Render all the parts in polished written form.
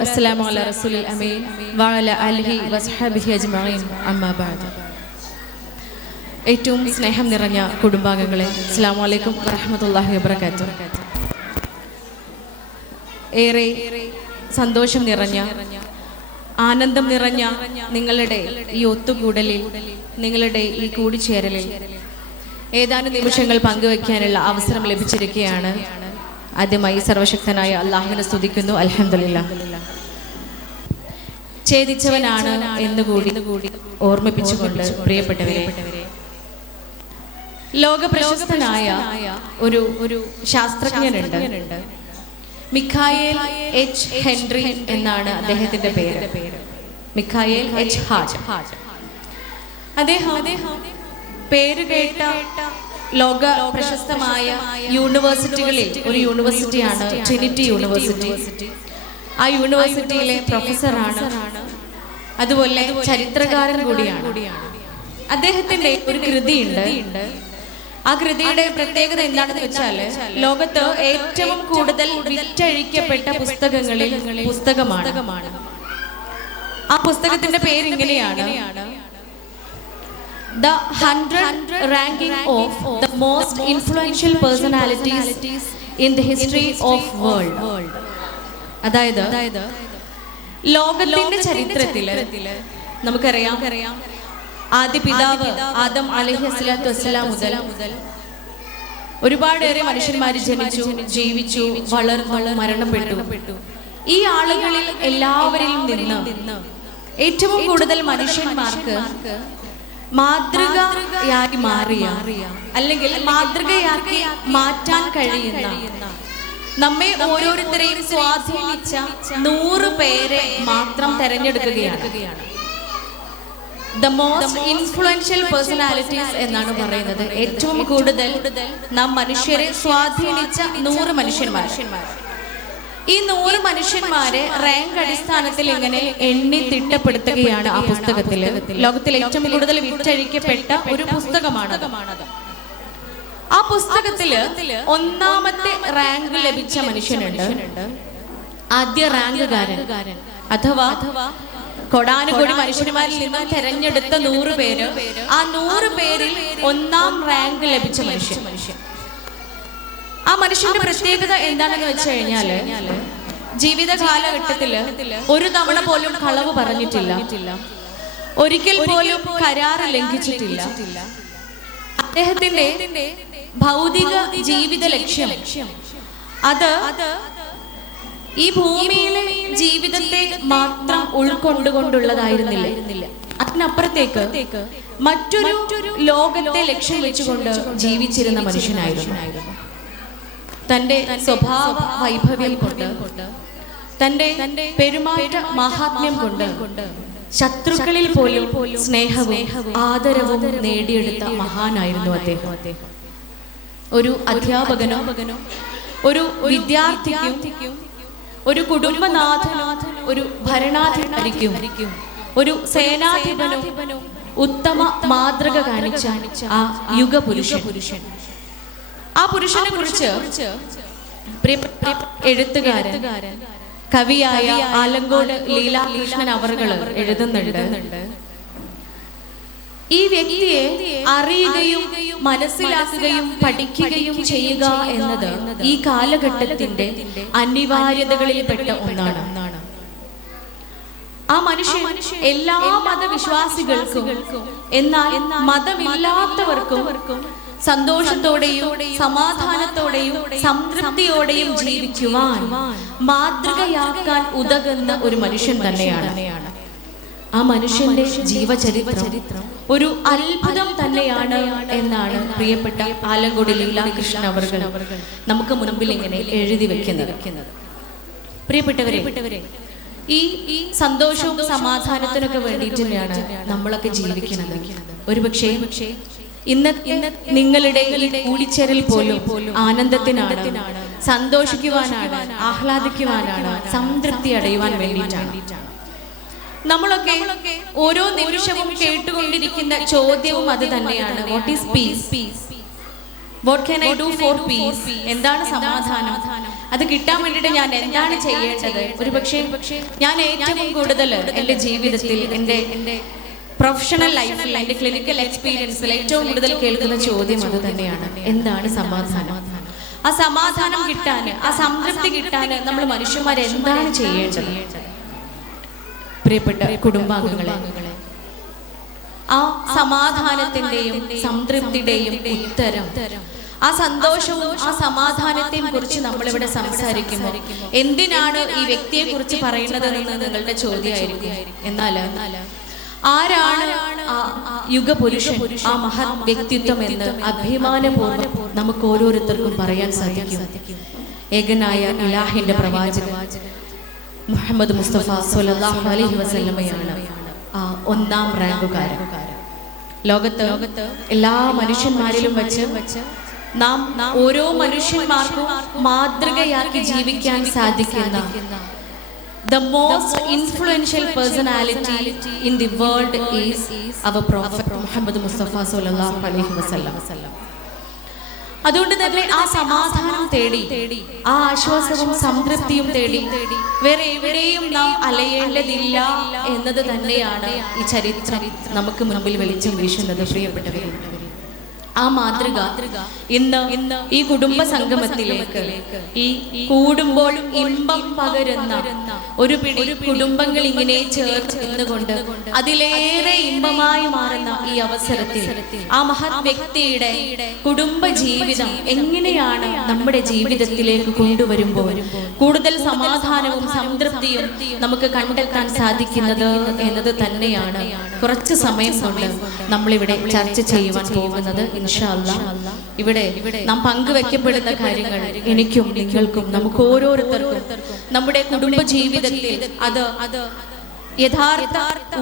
വസ്സലാത്തു വസ്സലാമു അലാ റസൂലിൽ അമീൻ വഅലാ ആലിഹി വസ്ഹബിഹി അജ്മഈൻ അമ്മാ ബഅദ്. ഏറ്റവും സ്നേഹം നിറഞ്ഞ കുടുംബാംഗങ്ങളെ, അസ്സലാമു അലൈക്കും വറഹ്മത്തുള്ളാഹി വബറകാതുഹു. ഏറെ സന്തോഷം നിറഞ്ഞ, ആനന്ദം നിറഞ്ഞ നിങ്ങളുടെ ഈ ഒത്തുകൂടലിൽ, നിങ്ങളുടെ ഈ കൂടിച്ചേരലിൽ ഏതാനും നിമിഷങ്ങൾ പങ്കുവയ്ക്കാനുള്ള അവസരം ലഭിച്ചിരിക്കുകയാണ്. ആദ്യമായി സർവശക്തനായ അല്ലാഹുവിനെ സ്തുതിക്കുന്നു. അൽഹംദുലില്ലാഹ്. ഛേദിച്ചവനാണ് എന്നുകൂടി ഓർമ്മിപ്പിച്ചുകൊണ്ട് പ്രിയപ്പെട്ടവരെ, ലോക പ്രശസ്തനായ ഒരു ശാസ്ത്രജ്ഞനുണ്ട്. മിഖായേൽ എച്ച് ഹെൻറി എന്നാണ് അദ്ദേഹത്തിന്റെ പേര്. Michael H Hart. അദ്ദേഹം പേര് കേട്ട ലോക പ്രശസ്തമായ യൂണിവേഴ്സിറ്റികളിൽ ഒരു യൂണിവേഴ്സിറ്റിയാണ് ട്രിനിറ്റി യൂണിവേഴ്സിറ്റി. ആ യൂണിവേഴ്സിറ്റിയിലെ പ്രൊഫസറാണ്, അതുപോലെ ചരിത്രകാരൻ കൂടിയാണ്. അദ്ദേഹത്തിന്റെ ഒരു കൃതിയുണ്ട്. ആ കൃതിയുടെ പ്രത്യേകത എന്താണെന്ന് വെച്ചാൽ, ലോകത്ത് ഏറ്റവും കൂടുതൽ വിറ്റഴിക്കപ്പെട്ട പുസ്തകങ്ങളിൽ പുസ്തകമാണ്. ആ പുസ്തകത്തിന്റെ പേര് ഇങ്ങനെയാണ്: The 100 ranking of the most influential personalities in the history of world. അതായത് ലോകത്തിന്റെ ചരിത്രത്തില് നമുക്കറിയാം, ആദ്യ പിതാവ് ആദം അലൈഹിസ്സലാത്തു വസ്സലാം മുതൽ ഒരുപാടേറെ മനുഷ്യന്മാർ ജനിച്ചു, ജീവിച്ചു, വളർന്നു, മരണപ്പെട്ടു. ഈ ആളുകളിൽ എല്ലാവരിലും നിന്ന് ഏറ്റവും കൂടുതൽ മനുഷ്യന്മാർക്ക് മാതൃകയായി മാറിയ, അല്ലെങ്കിൽ മാതൃകയാക്കി മാറ്റാൻ കഴിയുന്ന, നമ്മെ ഓരോരുത്തരെയും സ്വാധീനിച്ച 100 പേരെ മാത്രം തെരഞ്ഞെടുക്കുകയാണ്. ദ മോസ്റ്റ് ഇൻഫ്ലുവൻഷ്യൽ പേഴ്സണാലിറ്റീസ് എന്നാണ് പറയുന്നത്. ഏറ്റവും കൂടുതൽ നാം മനുഷ്യരെ സ്വാധീനിച്ച 100 മനുഷ്യന്മാർ. ഈ 100 മനുഷ്യന്മാരെ റാങ്ക് അടിസ്ഥാനത്തിൽ ഇങ്ങനെ എണ്ണി തിട്ടപ്പെടുത്തുകയാണ് ആ പുസ്തകത്തില്. ലോകത്തിൽ ഏറ്റവും കൂടുതൽ വിറ്റഴിക്കപ്പെട്ട ഒരു പുസ്തകമാണ്. ആ പുസ്തകത്തില് 1ാമത്തെ റാങ്ക് ലഭിച്ച മനുഷ്യനുണ്ട്. ആദ്യ റാങ്കുകാരൻ അഥവാ കൊടാനുകോടി മനുഷ്യന്മാരിൽ നിന്നും തെരഞ്ഞെടുത്ത 100 പേര്. ആ 100 പേരിൽ 1ാം റാങ്ക് ലഭിച്ച മനുഷ്യൻ. ആ മനുഷ്യന്റെ പ്രത്യേകത എന്താണെന്ന് വെച്ച് കഴിഞ്ഞാല്, ജീവിത കാലഘട്ടത്തില് ഒരു തവണ പോലും കളവ് പറഞ്ഞിട്ടില്ല, ഒരിക്കൽ പോലും കരാറ് ലംഘിച്ചിട്ടില്ല. അദ്ദേഹത്തിന്റെ ഭൗതിക ജീവിത ലക്ഷ്യം അത് ഈ ഭൂമിയിലെ ജീവിതത്തെ മാത്രം ഉൾക്കൊണ്ടുകൊണ്ടുള്ളതായിരുന്നില്ല. അതിനപ്പുറത്തേക്ക് മറ്റൊരു ലോകത്തെ ലക്ഷ്യം വെച്ചുകൊണ്ട് ജീവിച്ചിരുന്ന മനുഷ്യനായിരുന്നു. തന്റെ സ്വഭാവ വൈഭവ്യം കൊണ്ട്, തന്റെ പെരുമാറ്റ മഹാത്മ്യം കൊണ്ട് ശത്രുക്കളിൽ പോലും സ്നേഹവും ആദരവും നേടിയെടുത്ത മഹാനായിരുന്നു അദ്ദേഹം. ഒരു അധ്യാപകനോ, ഒരു വിദ്യാർത്ഥിക്കും, ഒരു കുടുംബനാഥനോ, ഒരു ഭരണാധികാരിക്കും, ഒരു സേനാധിപനോ ഉത്തമ മാതൃക കാണിച്ച ആ യുഗപുരുഷൻ. ആ പുരുഷനെ കുറിച്ച് എഴുത്തുകാരൻ, കവിയായ ആലങ്കോട് ലീലാകൃഷ്ണൻ അവറുകൾ എഴുതുന്നുണ്ട്. ഈ വ്യക്തിയെ അറിയുകയും മനസ്സിലാക്കുകയും പഠിക്കുകയും ചെയ്യുക എന്നത് ഈ കാലഘട്ടത്തിന്റെ അനിവാര്യതകളിൽപ്പെട്ട ഒന്നാണ്. ആ മനുഷ്യൻ എല്ലാ മതവിശ്വാസികൾക്കും, എന്നാൽ മതമില്ലാത്തവർക്കും സന്തോഷത്തോടെയും സമാധാനത്തോടെയും സംതൃപ്തിയോടെയും ജീവിക്കുവാൻ മാതൃകയാക്കാൻ ഉതകുന്ന ഒരു മനുഷ്യൻ തന്നെയാണ്. ആ മനുഷ്യന്റെ ജീവചരിത്രം ഒരു അത്ഭുതം തന്നെയാണ് എന്നാണ് പ്രിയപ്പെട്ട ആലങ്കോട് ലീലാകൃഷ്ണൻ അവറുകൾ നമുക്ക് മുൻപിൽ ഇങ്ങനെ എഴുതി വെക്കുന്നത്. പ്രിയപ്പെട്ടവരെ, ഈ സന്തോഷവും സമാധാനത്തിനൊക്കെ വേണ്ടിയിട്ട് തന്നെയാണ് നമ്മളൊക്കെ ജീവിക്കുന്നത്. ഒരുപക്ഷേ ഇന്ന് നിങ്ങളുടെ കൂടിച്ചേരൽ പോലും ആനന്ദത്തിനാണ്, സന്തോഷിക്കുവാനാണ്, ആഹ്ലാദിക്കുവാനാണ്, സംതൃപ്തി അടയുവാൻ വേണ്ടിയിട്ടാണ്. നമ്മളൊക്കെ ഓരോ നിമിഷവും കേട്ടുകൊണ്ടിരിക്കുന്ന ചോദ്യവും അത് തന്നെയാണ്: what is peace? What can I do for peace? എന്താണ് സമാധാനം? അത് കിട്ടാൻ വേണ്ടിയിട്ട് ഞാൻ എന്താണ് ചെയ്യേണ്ടത്? ഒരുപക്ഷെ ഞാൻ ഏറ്റവും കൂടുതൽ എൻ്റെ ജീവിതത്തിൽ, എൻ്റെ പ്രൊഫഷണൽ ലൈഫിൽ, എൻ്റെ ക്ലിനിക്കൽ എക്സ്പീരിയൻസിൽ ഏറ്റവും കൂടുതൽ കേൾക്കുന്ന ചോദ്യം അത് തന്നെയാണ്. എന്താണ് സമാധാനം? ആ സമാധാനം കിട്ടാൻ, ആ സംതൃപ്തി കിട്ടാൻ നമ്മൾ മനുഷ്യന്മാർ എന്താണ് ചെയ്യേണ്ടത്? പ്രിയപ്പെട്ട കുടുംബാംഗങ്ങളെ, ആ സമാധാനത്തിന്റെയും സംതൃപ്തിയുടെയും ഉത്തരം, ആ സന്തോഷവും ആ സമാധാനത്തെയും കുറിച്ച് നമ്മളിവിടെ സംസാരിക്കുമ്പോൾ എന്തിനാണ് ഈ വ്യക്തിയെ കുറിച്ച് പറയുന്നത് എന്ന് നിങ്ങളുടെ ചോദ്യമായിരിക്കും. എന്നാൽ ആരാണ് ആ യുഗപുരുഷൻ, ആ മഹത് വ്യക്തിത്വം എന്ന് അഭിമാനപൂർവ്വം നമുക്ക് ഓരോരുത്തർക്കും പറയാൻ സാധിക്കും? ഏകനായ ഇലാഹിന്റെ പ്രവാചകൻ മുഹമ്മദ് മുസ്തഫ സ്വല്ലല്ലാഹു അലൈഹി വസല്ലമയാണ് ആ ഒന്നാം റാങ്കുകാരൻ. ലോകത്ത് എല്ലാ മനുഷ്യന്മാരിലും വെച്ച് നാം ഓരോ മനുഷ്യന്മാർക്കും മാതൃകയാക്കി ജീവിക്കാൻ സാധിക്കുന്ന the most influential personality in the world is our prophet Muhammad Mustafa sallallahu alaihi wasallam. അതുകൊണ്ട് തന്നെ ആ സമാധാനം തേടി, ആ ആശ്വാസവും സംതൃപ്തിയും തേടി വേറെ എവിടെയും നാം അലയേണ്ടതില്ല എന്നത് തന്നെയാണ് ഈ ചരിത്രം നമുക്ക് മുൻപിൽ വെളിച്ചം വീശുന്നത്. പ്രിയപ്പെട്ടവരെ, ആ മാതൃക ഇന്ന് ഈ കുടുംബ സംഗമത്തിലേക്ക്, ഈ കൂടുമ്പോൾ ഇമ്പം പകരുന്ന ഒരു പിടി കുടുംബങ്ങൾ ഇങ്ങനെ ചേർന്ന് നിന്നുകൊണ്ട് അതിലേറെ ഇമ്പമായി മാറുന്ന ഈ അവസരത്തിൽ ആ മഹത് വ്യക്തിയുടെ കുടുംബ ജീവിതം എങ്ങനെയാണ് നമ്മുടെ ജീവിതത്തിലേക്ക് കൊണ്ടുവരുമ്പോൾ കൂടുതൽ സമാധാനവും സംതൃപ്തിയും നമുക്ക് കണ്ടെത്താൻ സാധിക്കുന്നത് എന്നത് തന്നെയാണ് കുറച്ച് സമയം കൊണ്ട് നമ്മളിവിടെ ചർച്ച ചെയ്യുവാൻ പോകുന്നത്. ഇൻഷാ അല്ലാഹ് ഇവിടെ നാം പങ്കുവെക്കപ്പെടുന്ന കാര്യങ്ങൾ എനിക്കും നിങ്ങൾക്കും നമുക്ക് ഓരോരുത്തർക്കും നമ്മുടെ കുടുംബ ജീവിതത്തിൽ അത് യഥാർത്ഥ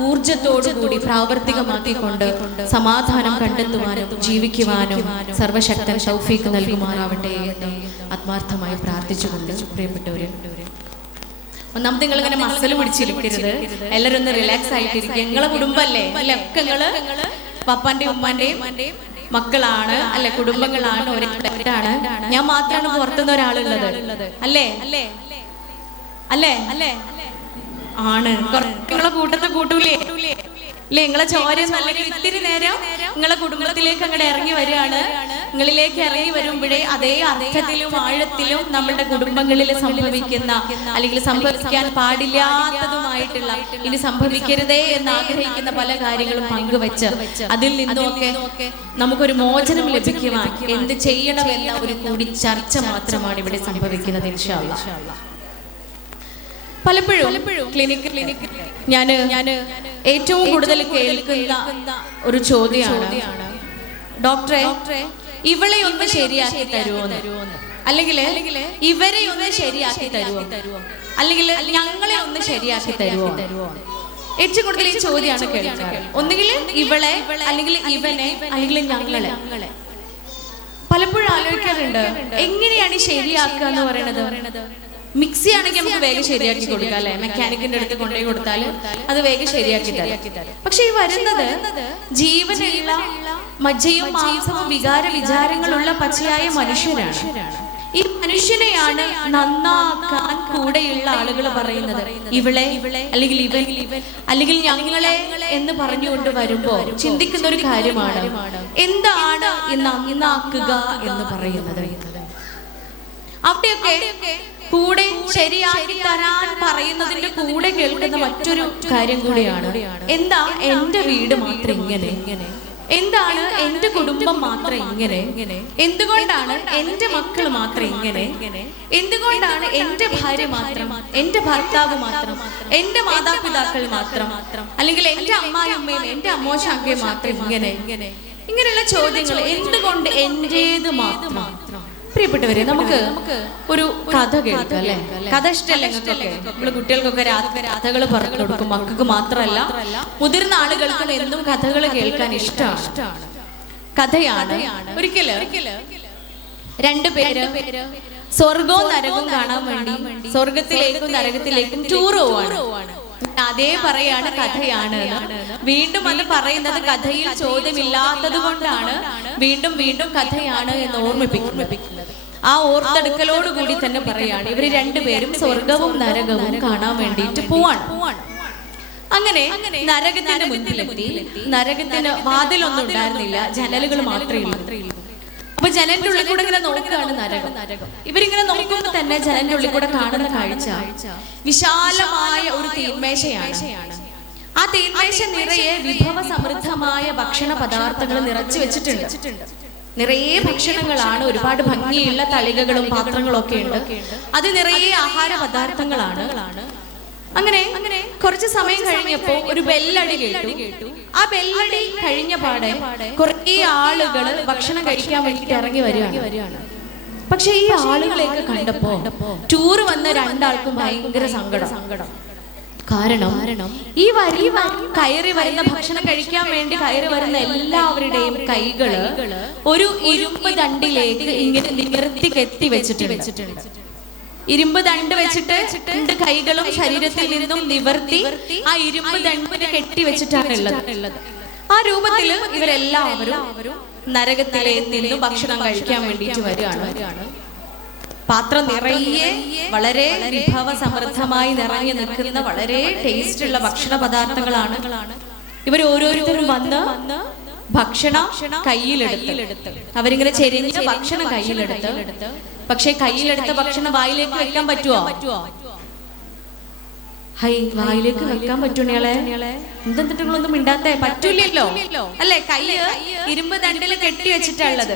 ഊർജത്തോടുകൂടി പ്രാവർത്തികമാക്കിക്കൊണ്ട് സമാധാനം കണ്ടെത്തുവാനും ജീവിക്കുവാനും സർവശക്തൻ തൗഫീഖ് നൽകുമാറാവട്ടെ എന്ന് ആത്മാർത്ഥമായി പ്രാർത്ഥിച്ചുകൊണ്ട്, പ്രിയപ്പെട്ടവരെ, ഒന്നാമത് നിങ്ങൾ ഇങ്ങനെ മസല് പിടിച്ചിരിക്കരുത്. എല്ലാവരും ഒന്ന് റിലാക്സ് ആയിട്ടിരിക്കുക. നിങ്ങളെ കുടുംബമല്ലേ അല്ലെ? ഒക്കെ നിങ്ങള് പപ്പാന്റെയും ഉമ്മാന്റെയും മക്കളാണ് അല്ലെ, കുടുംബങ്ങളാണ്, ഒരാണ്. ഞാൻ മാത്രമാണ് പുറത്തുനിന്ന് ഒരാളുള്ളത് അല്ലേ? അല്ലേ അല്ലേ അല്ലേ ആണ്. നിങ്ങളെ കൂട്ടത്തെ കൂട്ടൂലേ അല്ലേ? നിങ്ങളെ ചോരയൊന്നും അല്ലെങ്കിൽ ഇത്തിരി നേരം നിങ്ങളെ കുടുംബത്തിലേക്ക് അങ്ങോട്ട് ഇറങ്ങി വരികയാണ്. നിങ്ങളിലേക്ക് ഇറങ്ങി വരുമ്പോഴേ അതേ അർത്ഥത്തിലും ആഴത്തിലും നമ്മുടെ കുടുംബങ്ങളിൽ സംഭവിക്കുന്ന അല്ലെങ്കിൽ സംഭവിക്കാൻ പാടില്ലാത്തതുമായിട്ടുള്ള, ഇനി സംഭവിക്കരുതേ എന്ന് ആഗ്രഹിക്കുന്ന പല കാര്യങ്ങളും പങ്കുവെച്ച് അതിൽ നിന്നൊക്കെ നമുക്കൊരു മോചനം ലഭിക്കുവാൻ എന്ത് ചെയ്യണമെന്ന ഒരു കൂടി ചർച്ച മാത്രമാണ് ഇവിടെ സംഭവിക്കുന്നത്. ഇൻഷാ അല്ലാഹ് പലപ്പോഴും ക്ലിനിക്ക് ഞാൻ ഏറ്റവും കൂടുതൽ കേൾക്കുന്ന ഒരു ചോദ്യമാണ്, ഡോക്ടറെ ഇവളെ ഒന്ന് ശരിയാക്കി തരുമോ, അല്ലെങ്കിൽ ഇവരെ ഒന്ന് ശരിയാക്കി തരുമോ, അല്ലെങ്കിൽ ഞങ്ങളെ ഒന്ന് ശരിയാക്കി തരുമോ? ഏറ്റവും കൂടുതൽ ഈ ചോദ്യമാണ് കേൾക്കാറ്. ഒന്നുകിൽ ഇവളെ, അല്ലെങ്കിൽ ഇവനെ, അല്ലെങ്കിൽ ഞങ്ങളെ. പലപ്പോഴും ആലോചിക്കാറുണ്ട്, എങ്ങനെയാണ് ശരിയാക്കുക എന്ന് പറയുന്നത്? മിക്സി ആണെങ്കിൽ നമുക്ക് വേഗം ശരിയാക്കി കൊടുക്കാം അല്ലെ? മെക്കാനിക്കിന്റെ അടുത്ത് കൊണ്ടുപോയി കൊടുത്താൽ അത് വേഗം ശരിയാക്കി തരാം. പക്ഷെ ഈ വരുന്നത് ജീവനുള്ള മജ്ജയും മാംസവും വികാര വിചാരങ്ങളുള്ള പച്ചയായ മനുഷ്യനാണ്. ഈ മനുഷ്യനെയാണ് നന്നാക്കാൻ കൂടെയുള്ള ആളുകൾ പറയുന്നത് ഇവളെ, അല്ലെങ്കിൽ ഇവൻ, അല്ലെങ്കിൽ ഞങ്ങളെ എന്ന് പറഞ്ഞുകൊണ്ട് വരുമ്പോ ചിന്തിക്കുന്ന ഒരു കാര്യമാണ്, എന്താണ് ഈ നന്നാക്കുക എന്ന് പറയുന്നത്? അവിടെയൊക്കെ കൂടെ ശരിയാക്കി തരാൻ പറയുന്നതിന്റെ കൂടെ കേൾക്കുന്ന മറ്റൊരു കാര്യം കൂടിയാണ്, എന്താ എന്റെ വീട് മാത്രം ഇങ്ങനെ, എന്താണ് എന്റെ കുടുംബം മാത്രം ഇങ്ങനെ, എന്തുകൊണ്ടാണ് എന്റെ മക്കൾ മാത്രം ഇങ്ങനെ, എന്തുകൊണ്ടാണ് എന്റെ ഭാര്യ മാത്രം, എന്റെ ഭർത്താവ് മാത്രം, എന്റെ മാതാപിതാക്കൾ മാത്രം, അല്ലെങ്കിൽ എന്റെ അമ്മായിയമ്മയും എന്റെ അമ്മോശാക്കയും മാത്രം ഇങ്ങനെ, ഇങ്ങനെയുള്ള ചോദ്യങ്ങൾ എന്തുകൊണ്ട് എന്റേത് മാത്രം? പ്രിയപ്പെട്ടവരെ, നമുക്ക് ഒരു കഥ കേൾക്കാം അല്ലെ? കഥ ഇഷ്ടമല്ലേ നിങ്ങൾക്കൊക്കെ? നമ്മള് കുട്ടികൾക്കൊക്കെ രാത്രി കഥകൾ പറഞ്ഞു കൊടുക്കും. മക്കൾക്ക് മാത്രമല്ല, മുതിർന്ന ആളുകൾക്കും എന്നും കഥകൾ കേൾക്കാൻ ഇഷ്ടമാണ്. കഥയാണ് ഒരിക്കല് രണ്ടുപേര് സ്വർഗവും നരകവും കാണാൻ വേണ്ടി സ്വർഗത്തിലേക്കും നരകത്തിലേക്കും ടൂർ പോവാണ്. അതേ പറയാണ് കഥയാണ്. വീണ്ടും അത് പറയുന്നത് കഥയിൽ ചോദ്യമില്ലാത്തത് കൊണ്ടാണ് വീണ്ടും വീണ്ടും കഥയാണ് എന്ന് ഓർമ്മിപ്പിക്കുന്നത്. ആ ഓർത്തെടുക്കലോടുകൂടി തന്നെ പറയാണ് ഇവര് രണ്ടുപേരും സ്വർഗവും നരകവും കാണാൻ വേണ്ടിയിട്ട് പോവാണ്. അങ്ങനെ നരകത്തിന്റെ മുൻപിലെത്തി. നരകത്തിന് വാതിലൊന്നും ഉണ്ടായിരുന്നില്ല, ജനലുകൾ മാത്രമേ ഉള്ളൂ. അപ്പൊ ജനലിന്റെ ഉള്ളിൽ കൂടെ ഇങ്ങനെ നോക്കുകയാണ് നരകം. ഇവരിങ്ങനെ നോക്കുമ്പോൾ തന്നെ ജനലിന്റെ ഉള്ളിൽ കൂടെ കാണുന്ന കാഴ്ച വിശാലമായ ഒരു തീന്മേശയാണ്. ആ തീന്മേശ നിറയെ വിഭവ സമൃദ്ധമായ ഭക്ഷണ പദാർത്ഥങ്ങൾ നിറച്ചു വെച്ചിട്ടുണ്ട്. നിറയെ ഭക്ഷണങ്ങളാണ്, ഒരുപാട് ഭംഗിയുള്ള തളികകളും പാത്രങ്ങളും ഒക്കെ ഉണ്ട്. അത് നിറയെ ആഹാര പദാർത്ഥങ്ങളാണ്. അങ്ങനെ കുറച്ച് സമയം കഴിഞ്ഞപ്പോ ഒരു ബെല്ലടി കേട്ടു. ആ ബെല്ലടി കഴിഞ്ഞ പാടെ കുറേ ആളുകള് ഭക്ഷണം കഴിക്കാൻ വേണ്ടിട്ട് ഇറങ്ങി വരികയാണ്. പക്ഷെ ഈ ആളുകളെയൊക്കെ കണ്ടപ്പോ ടൂർ വന്ന രണ്ടാൾക്കും ഭയങ്കര സങ്കടം. കാരണം ഈ കയറി വരുന്ന ഭക്ഷണം കഴിക്കാൻ വേണ്ടി കയറി വരുന്ന എല്ലാവരുടെയും കൈകള് ഒരു ഇരുമ്പ് ദണ്ടിലേക്ക് ഇങ്ങനെ നിവർത്തി കെട്ടി വെച്ചിട്ടുണ്ട്. ഇരുമ്പ് ദണ്ട് വെച്ചിട്ട് രണ്ട് കൈകളും ശരീരത്തിൽ നിന്നും നിവർത്തി ആ ഇരുമ്പ് ദണ്ടിനെ കെട്ടി വെച്ചിട്ടാണ് ഉള്ളത്. ആ രൂപത്തില് ഇവരെല്ലാവരും നരകത്തിലെ നിന്ന് ഭക്ഷണം കഴിക്കാൻ വേണ്ടിയിട്ട് വരികയാണ്. പാത്രം നിറയെ വളരെ വിഭവ സമൃദ്ധമായി നിറഞ്ഞു നിൽക്കുന്ന വളരെ ടേസ്റ്റ് ഉള്ള ഭക്ഷണ പദാർത്ഥങ്ങളാണ്. ഇവർ ഓരോരുത്തരും വന്ന് ഭക്ഷണം കയ്യിലെടുത്ത് അവരിങ്ങനെ ചെരിഞ്ഞ് ഭക്ഷണം കയ്യിലെടുത്ത്. പക്ഷെ കയ്യിലെടുത്ത ഭക്ഷണം വായിലേക്ക് വെക്കാൻ പറ്റുമോ? വായിലേക്ക് വെക്കാൻ പറ്റൂണിയാളെ എന്തെന്നിട്ടുകളൊന്നും മിണ്ടാത്തേ പറ്റൂലല്ലോ അല്ലെ? കൈ ഇരുമ്പ് ദണ്ടില് കെട്ടി വെച്ചിട്ടുള്ളത്,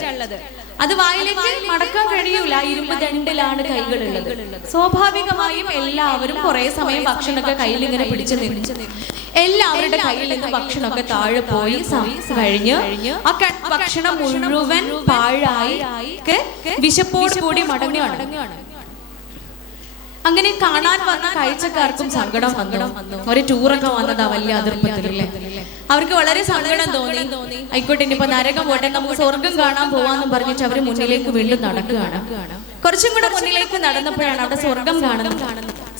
അത് വായിലേക്ക് മടക്കാൻ കഴിയൂല. ഇരുമ്പ് ദണ്ടിലാണ് കൈകളുള്ളത്. സ്വാഭാവികമായും എല്ലാവരും കുറെ സമയം ഭക്ഷണമൊക്കെ കയ്യിൽ ഇങ്ങനെ പിടിച്ചു നിന്ന് എല്ലാവരുടെ കയ്യിൽ നിന്ന് ഭക്ഷണമൊക്കെ താഴെ പോയി കഴിഞ്ഞ് ആ ഭക്ഷണം മുഴുവൻ പാഴായി വിശപ്പോട് കൂടി മടങ്ങുകയാണ്. അങ്ങനെ കാണാൻ വന്ന കാഴ്ചക്കാർക്കും സങ്കടം വന്നു. ഒരു ടൂറൊക്കെ വന്നതാ വലിയ അതിർപ്പത്തിലല്ലേ, അവർക്ക് വളരെ സങ്കടം തോന്നി. ആയിക്കോട്ടെ, ഇനിയിപ്പോ നരകം പോട്ടെ, നമുക്ക് സ്വർഗം കാണാൻ പോവാന്നും പറഞ്ഞിട്ട് അവര് മുന്നിലേക്ക് വീണ്ടും നടക്കുകയാണ്. കുറച്ചും കൂടെ മുന്നിലേക്ക് നടന്നപ്പോഴാണ് അവിടെ സ്വർഗം കാണുന്നത്.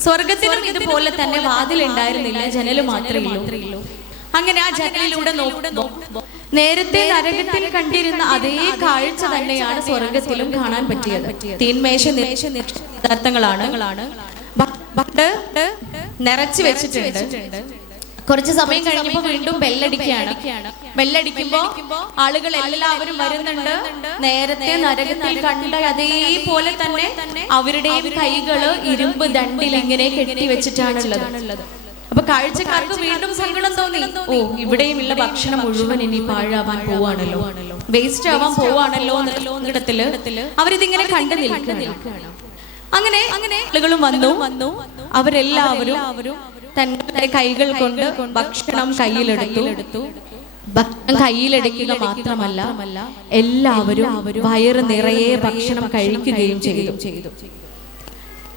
സ്വർഗത്തിനും ഇതുപോലെ തന്നെ വാതിലുണ്ടായിരുന്നില്ല, ജനല് മാത്രമേ ഉള്ളൂ. അങ്ങനെ ആ ജനലിലൂടെ നോക്കുമ്പോൾ നേരത്തെ നരകത്തിൽ കണ്ടിരുന്ന അതേ കാഴ്ച തന്നെയാണ് സ്വർഗത്തിലും കാണാൻ പറ്റിയത്. തീന്മേശ പദാർത്ഥങ്ങളാണ് നിറച്ചു വെച്ചിട്ടുണ്ട്. കുറച്ച് സമയം കഴിഞ്ഞപ്പോ വീണ്ടും ബെല്ലടിക്കുകയാണ്. ബെല്ലടിക്കുമ്പോ ആളുകൾ എല്ലാവരും വരുന്നുണ്ട്. നേരത്തെ നരകത്തിൽ കണ്ട അതേപോലെ തന്നെ അവരുടെയും കൈകള് ഇരുമ്പ് ദണ്ടിൽ ഇങ്ങനെ കെട്ടി വെച്ചിട്ടാണുള്ളത്. അപ്പൊ കാഴ്ചക്കാർക്ക് വീണ്ടും സങ്കടം തോന്നി. ഓ, ഇവിടെയും ഉള്ള ഭക്ഷണം മുഴുവൻ ഇനി പാഴാവാൻ പോവാണല്ലോ, വേസ്റ്റ് ആവാൻ പോവാണല്ലോ എന്നിടത്തില് അവരിതിങ്ങനെ കണ്ടു നിൽക്കുകയാണ്. അങ്ങനെ ആളുകളും വന്നു. അവരെല്ലാവരും തന്റെ കൈകൾ കൊണ്ട് ഭക്ഷണം കയ്യിലെടുത്തു. ഭക്ഷണം കയ്യിലെടുക്കുക മാത്രമല്ല, എല്ലാവരും വയറ് നിറയെ ഭക്ഷണം കഴിക്കുകയും ചെയ്തു.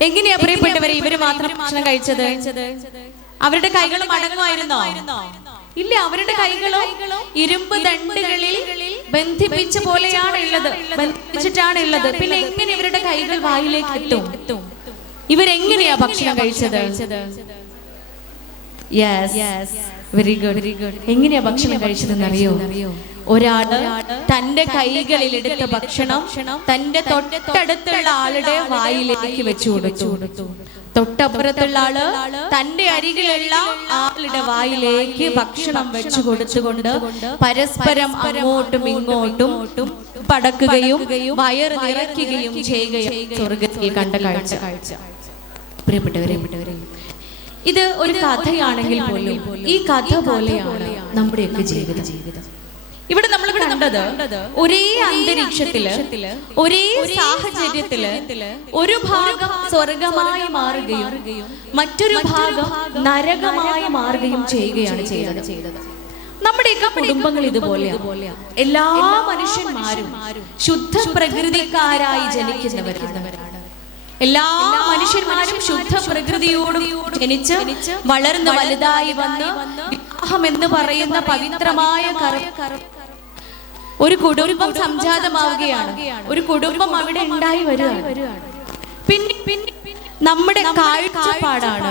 എങ്ങനെയാ പ്രിയപ്പെട്ടവരെ ഇവര് മാത്രം ഭക്ഷണം കഴിച്ചത്? അവരുടെ കൈകൾ മടങ്ങുമായിരുന്നോ? ഇല്ല, അവരുടെ കൈകളോ ഇരുമ്പ് ദണ്ടുകളിൽ ബന്ധിപ്പിച്ച പോലെയാണ് ഉള്ളത്, ബന്ധിപ്പിച്ചിട്ടാണ് ഉള്ളത്. പിന്നെ എങ്ങനെ ഇവരുടെ കൈകൾ വായിലേക്ക് എത്തും? ഇവരെങ്ങനെയാ ഭക്ഷണം കഴിച്ചത്? Very good. എങ്ങനെയാ ഭക്ഷണം കഴിച്ചതെന്നറിയോ? ഒരാള് തന്റെ കൈകളിൽ എടുത്ത ഭക്ഷണം തന്റെ തൊട്ടടുത്തുള്ള ആളുടെ വായിലേക്ക് വെച്ചു കൊടുത്തു. തൊട്ടപ്പുറത്തുള്ള ആള് തന്റെ അരികിലുള്ള ആളുടെ വായിലേക്ക് ഭക്ഷണം വെച്ചു കൊടുത്തുകൊണ്ട് പരസ്പരം അങ്ങോട്ടും ഇങ്ങോട്ടും പടക്കുകയും വയറ് നിറയ്ക്കുകയും ചെയ്യുകയും സ്വർഗത്തിൽ കണ്ട കാഴ്ച. പ്രിയപ്പെട്ടവരെ, ഇത് ഒരു കഥയാണെങ്കിൽ പോലും ഈ കഥ പോലെയാണ് നമ്മുടെയൊക്കെ ജീവിതം. ഇവിടെ നമ്മൾ കണ്ടത് ഒരേ അന്തരീക്ഷത്തില് ഒരേ സാഹചര്യത്തില് ഒരു ഭാഗം സ്വർഗമായി മാറുകയും മറ്റൊരു ഭാഗം നരകമായി മാറുകയും ചെയ്യുകയാണ് ചെയ്തത്. നമ്മുടെയൊക്കെ കുടുംബങ്ങൾ ഇതുപോലെയാണ്. എല്ലാ മനുഷ്യന്മാരും ശുദ്ധ പ്രകൃതിക്കാരായി ജനിക്കുന്നവരാണ്. എല്ലാ മനുഷ്യന്മാരും ശുദ്ധ പ്രകൃതിയോടും ജനിച്ച് വളർന്ന് വലുതായി വന്ന് വിവാഹം എന്ന് പറയുന്ന പവിത്രമായ ഒരു കുടുംബം സംജാതമാവുകയാണ്. ഒരു കുടുംബം അവിടെ ഉണ്ടായി വരികയാണ്. പിന്നെ നമ്മുടെ കാഴ്ചപ്പാടാണ്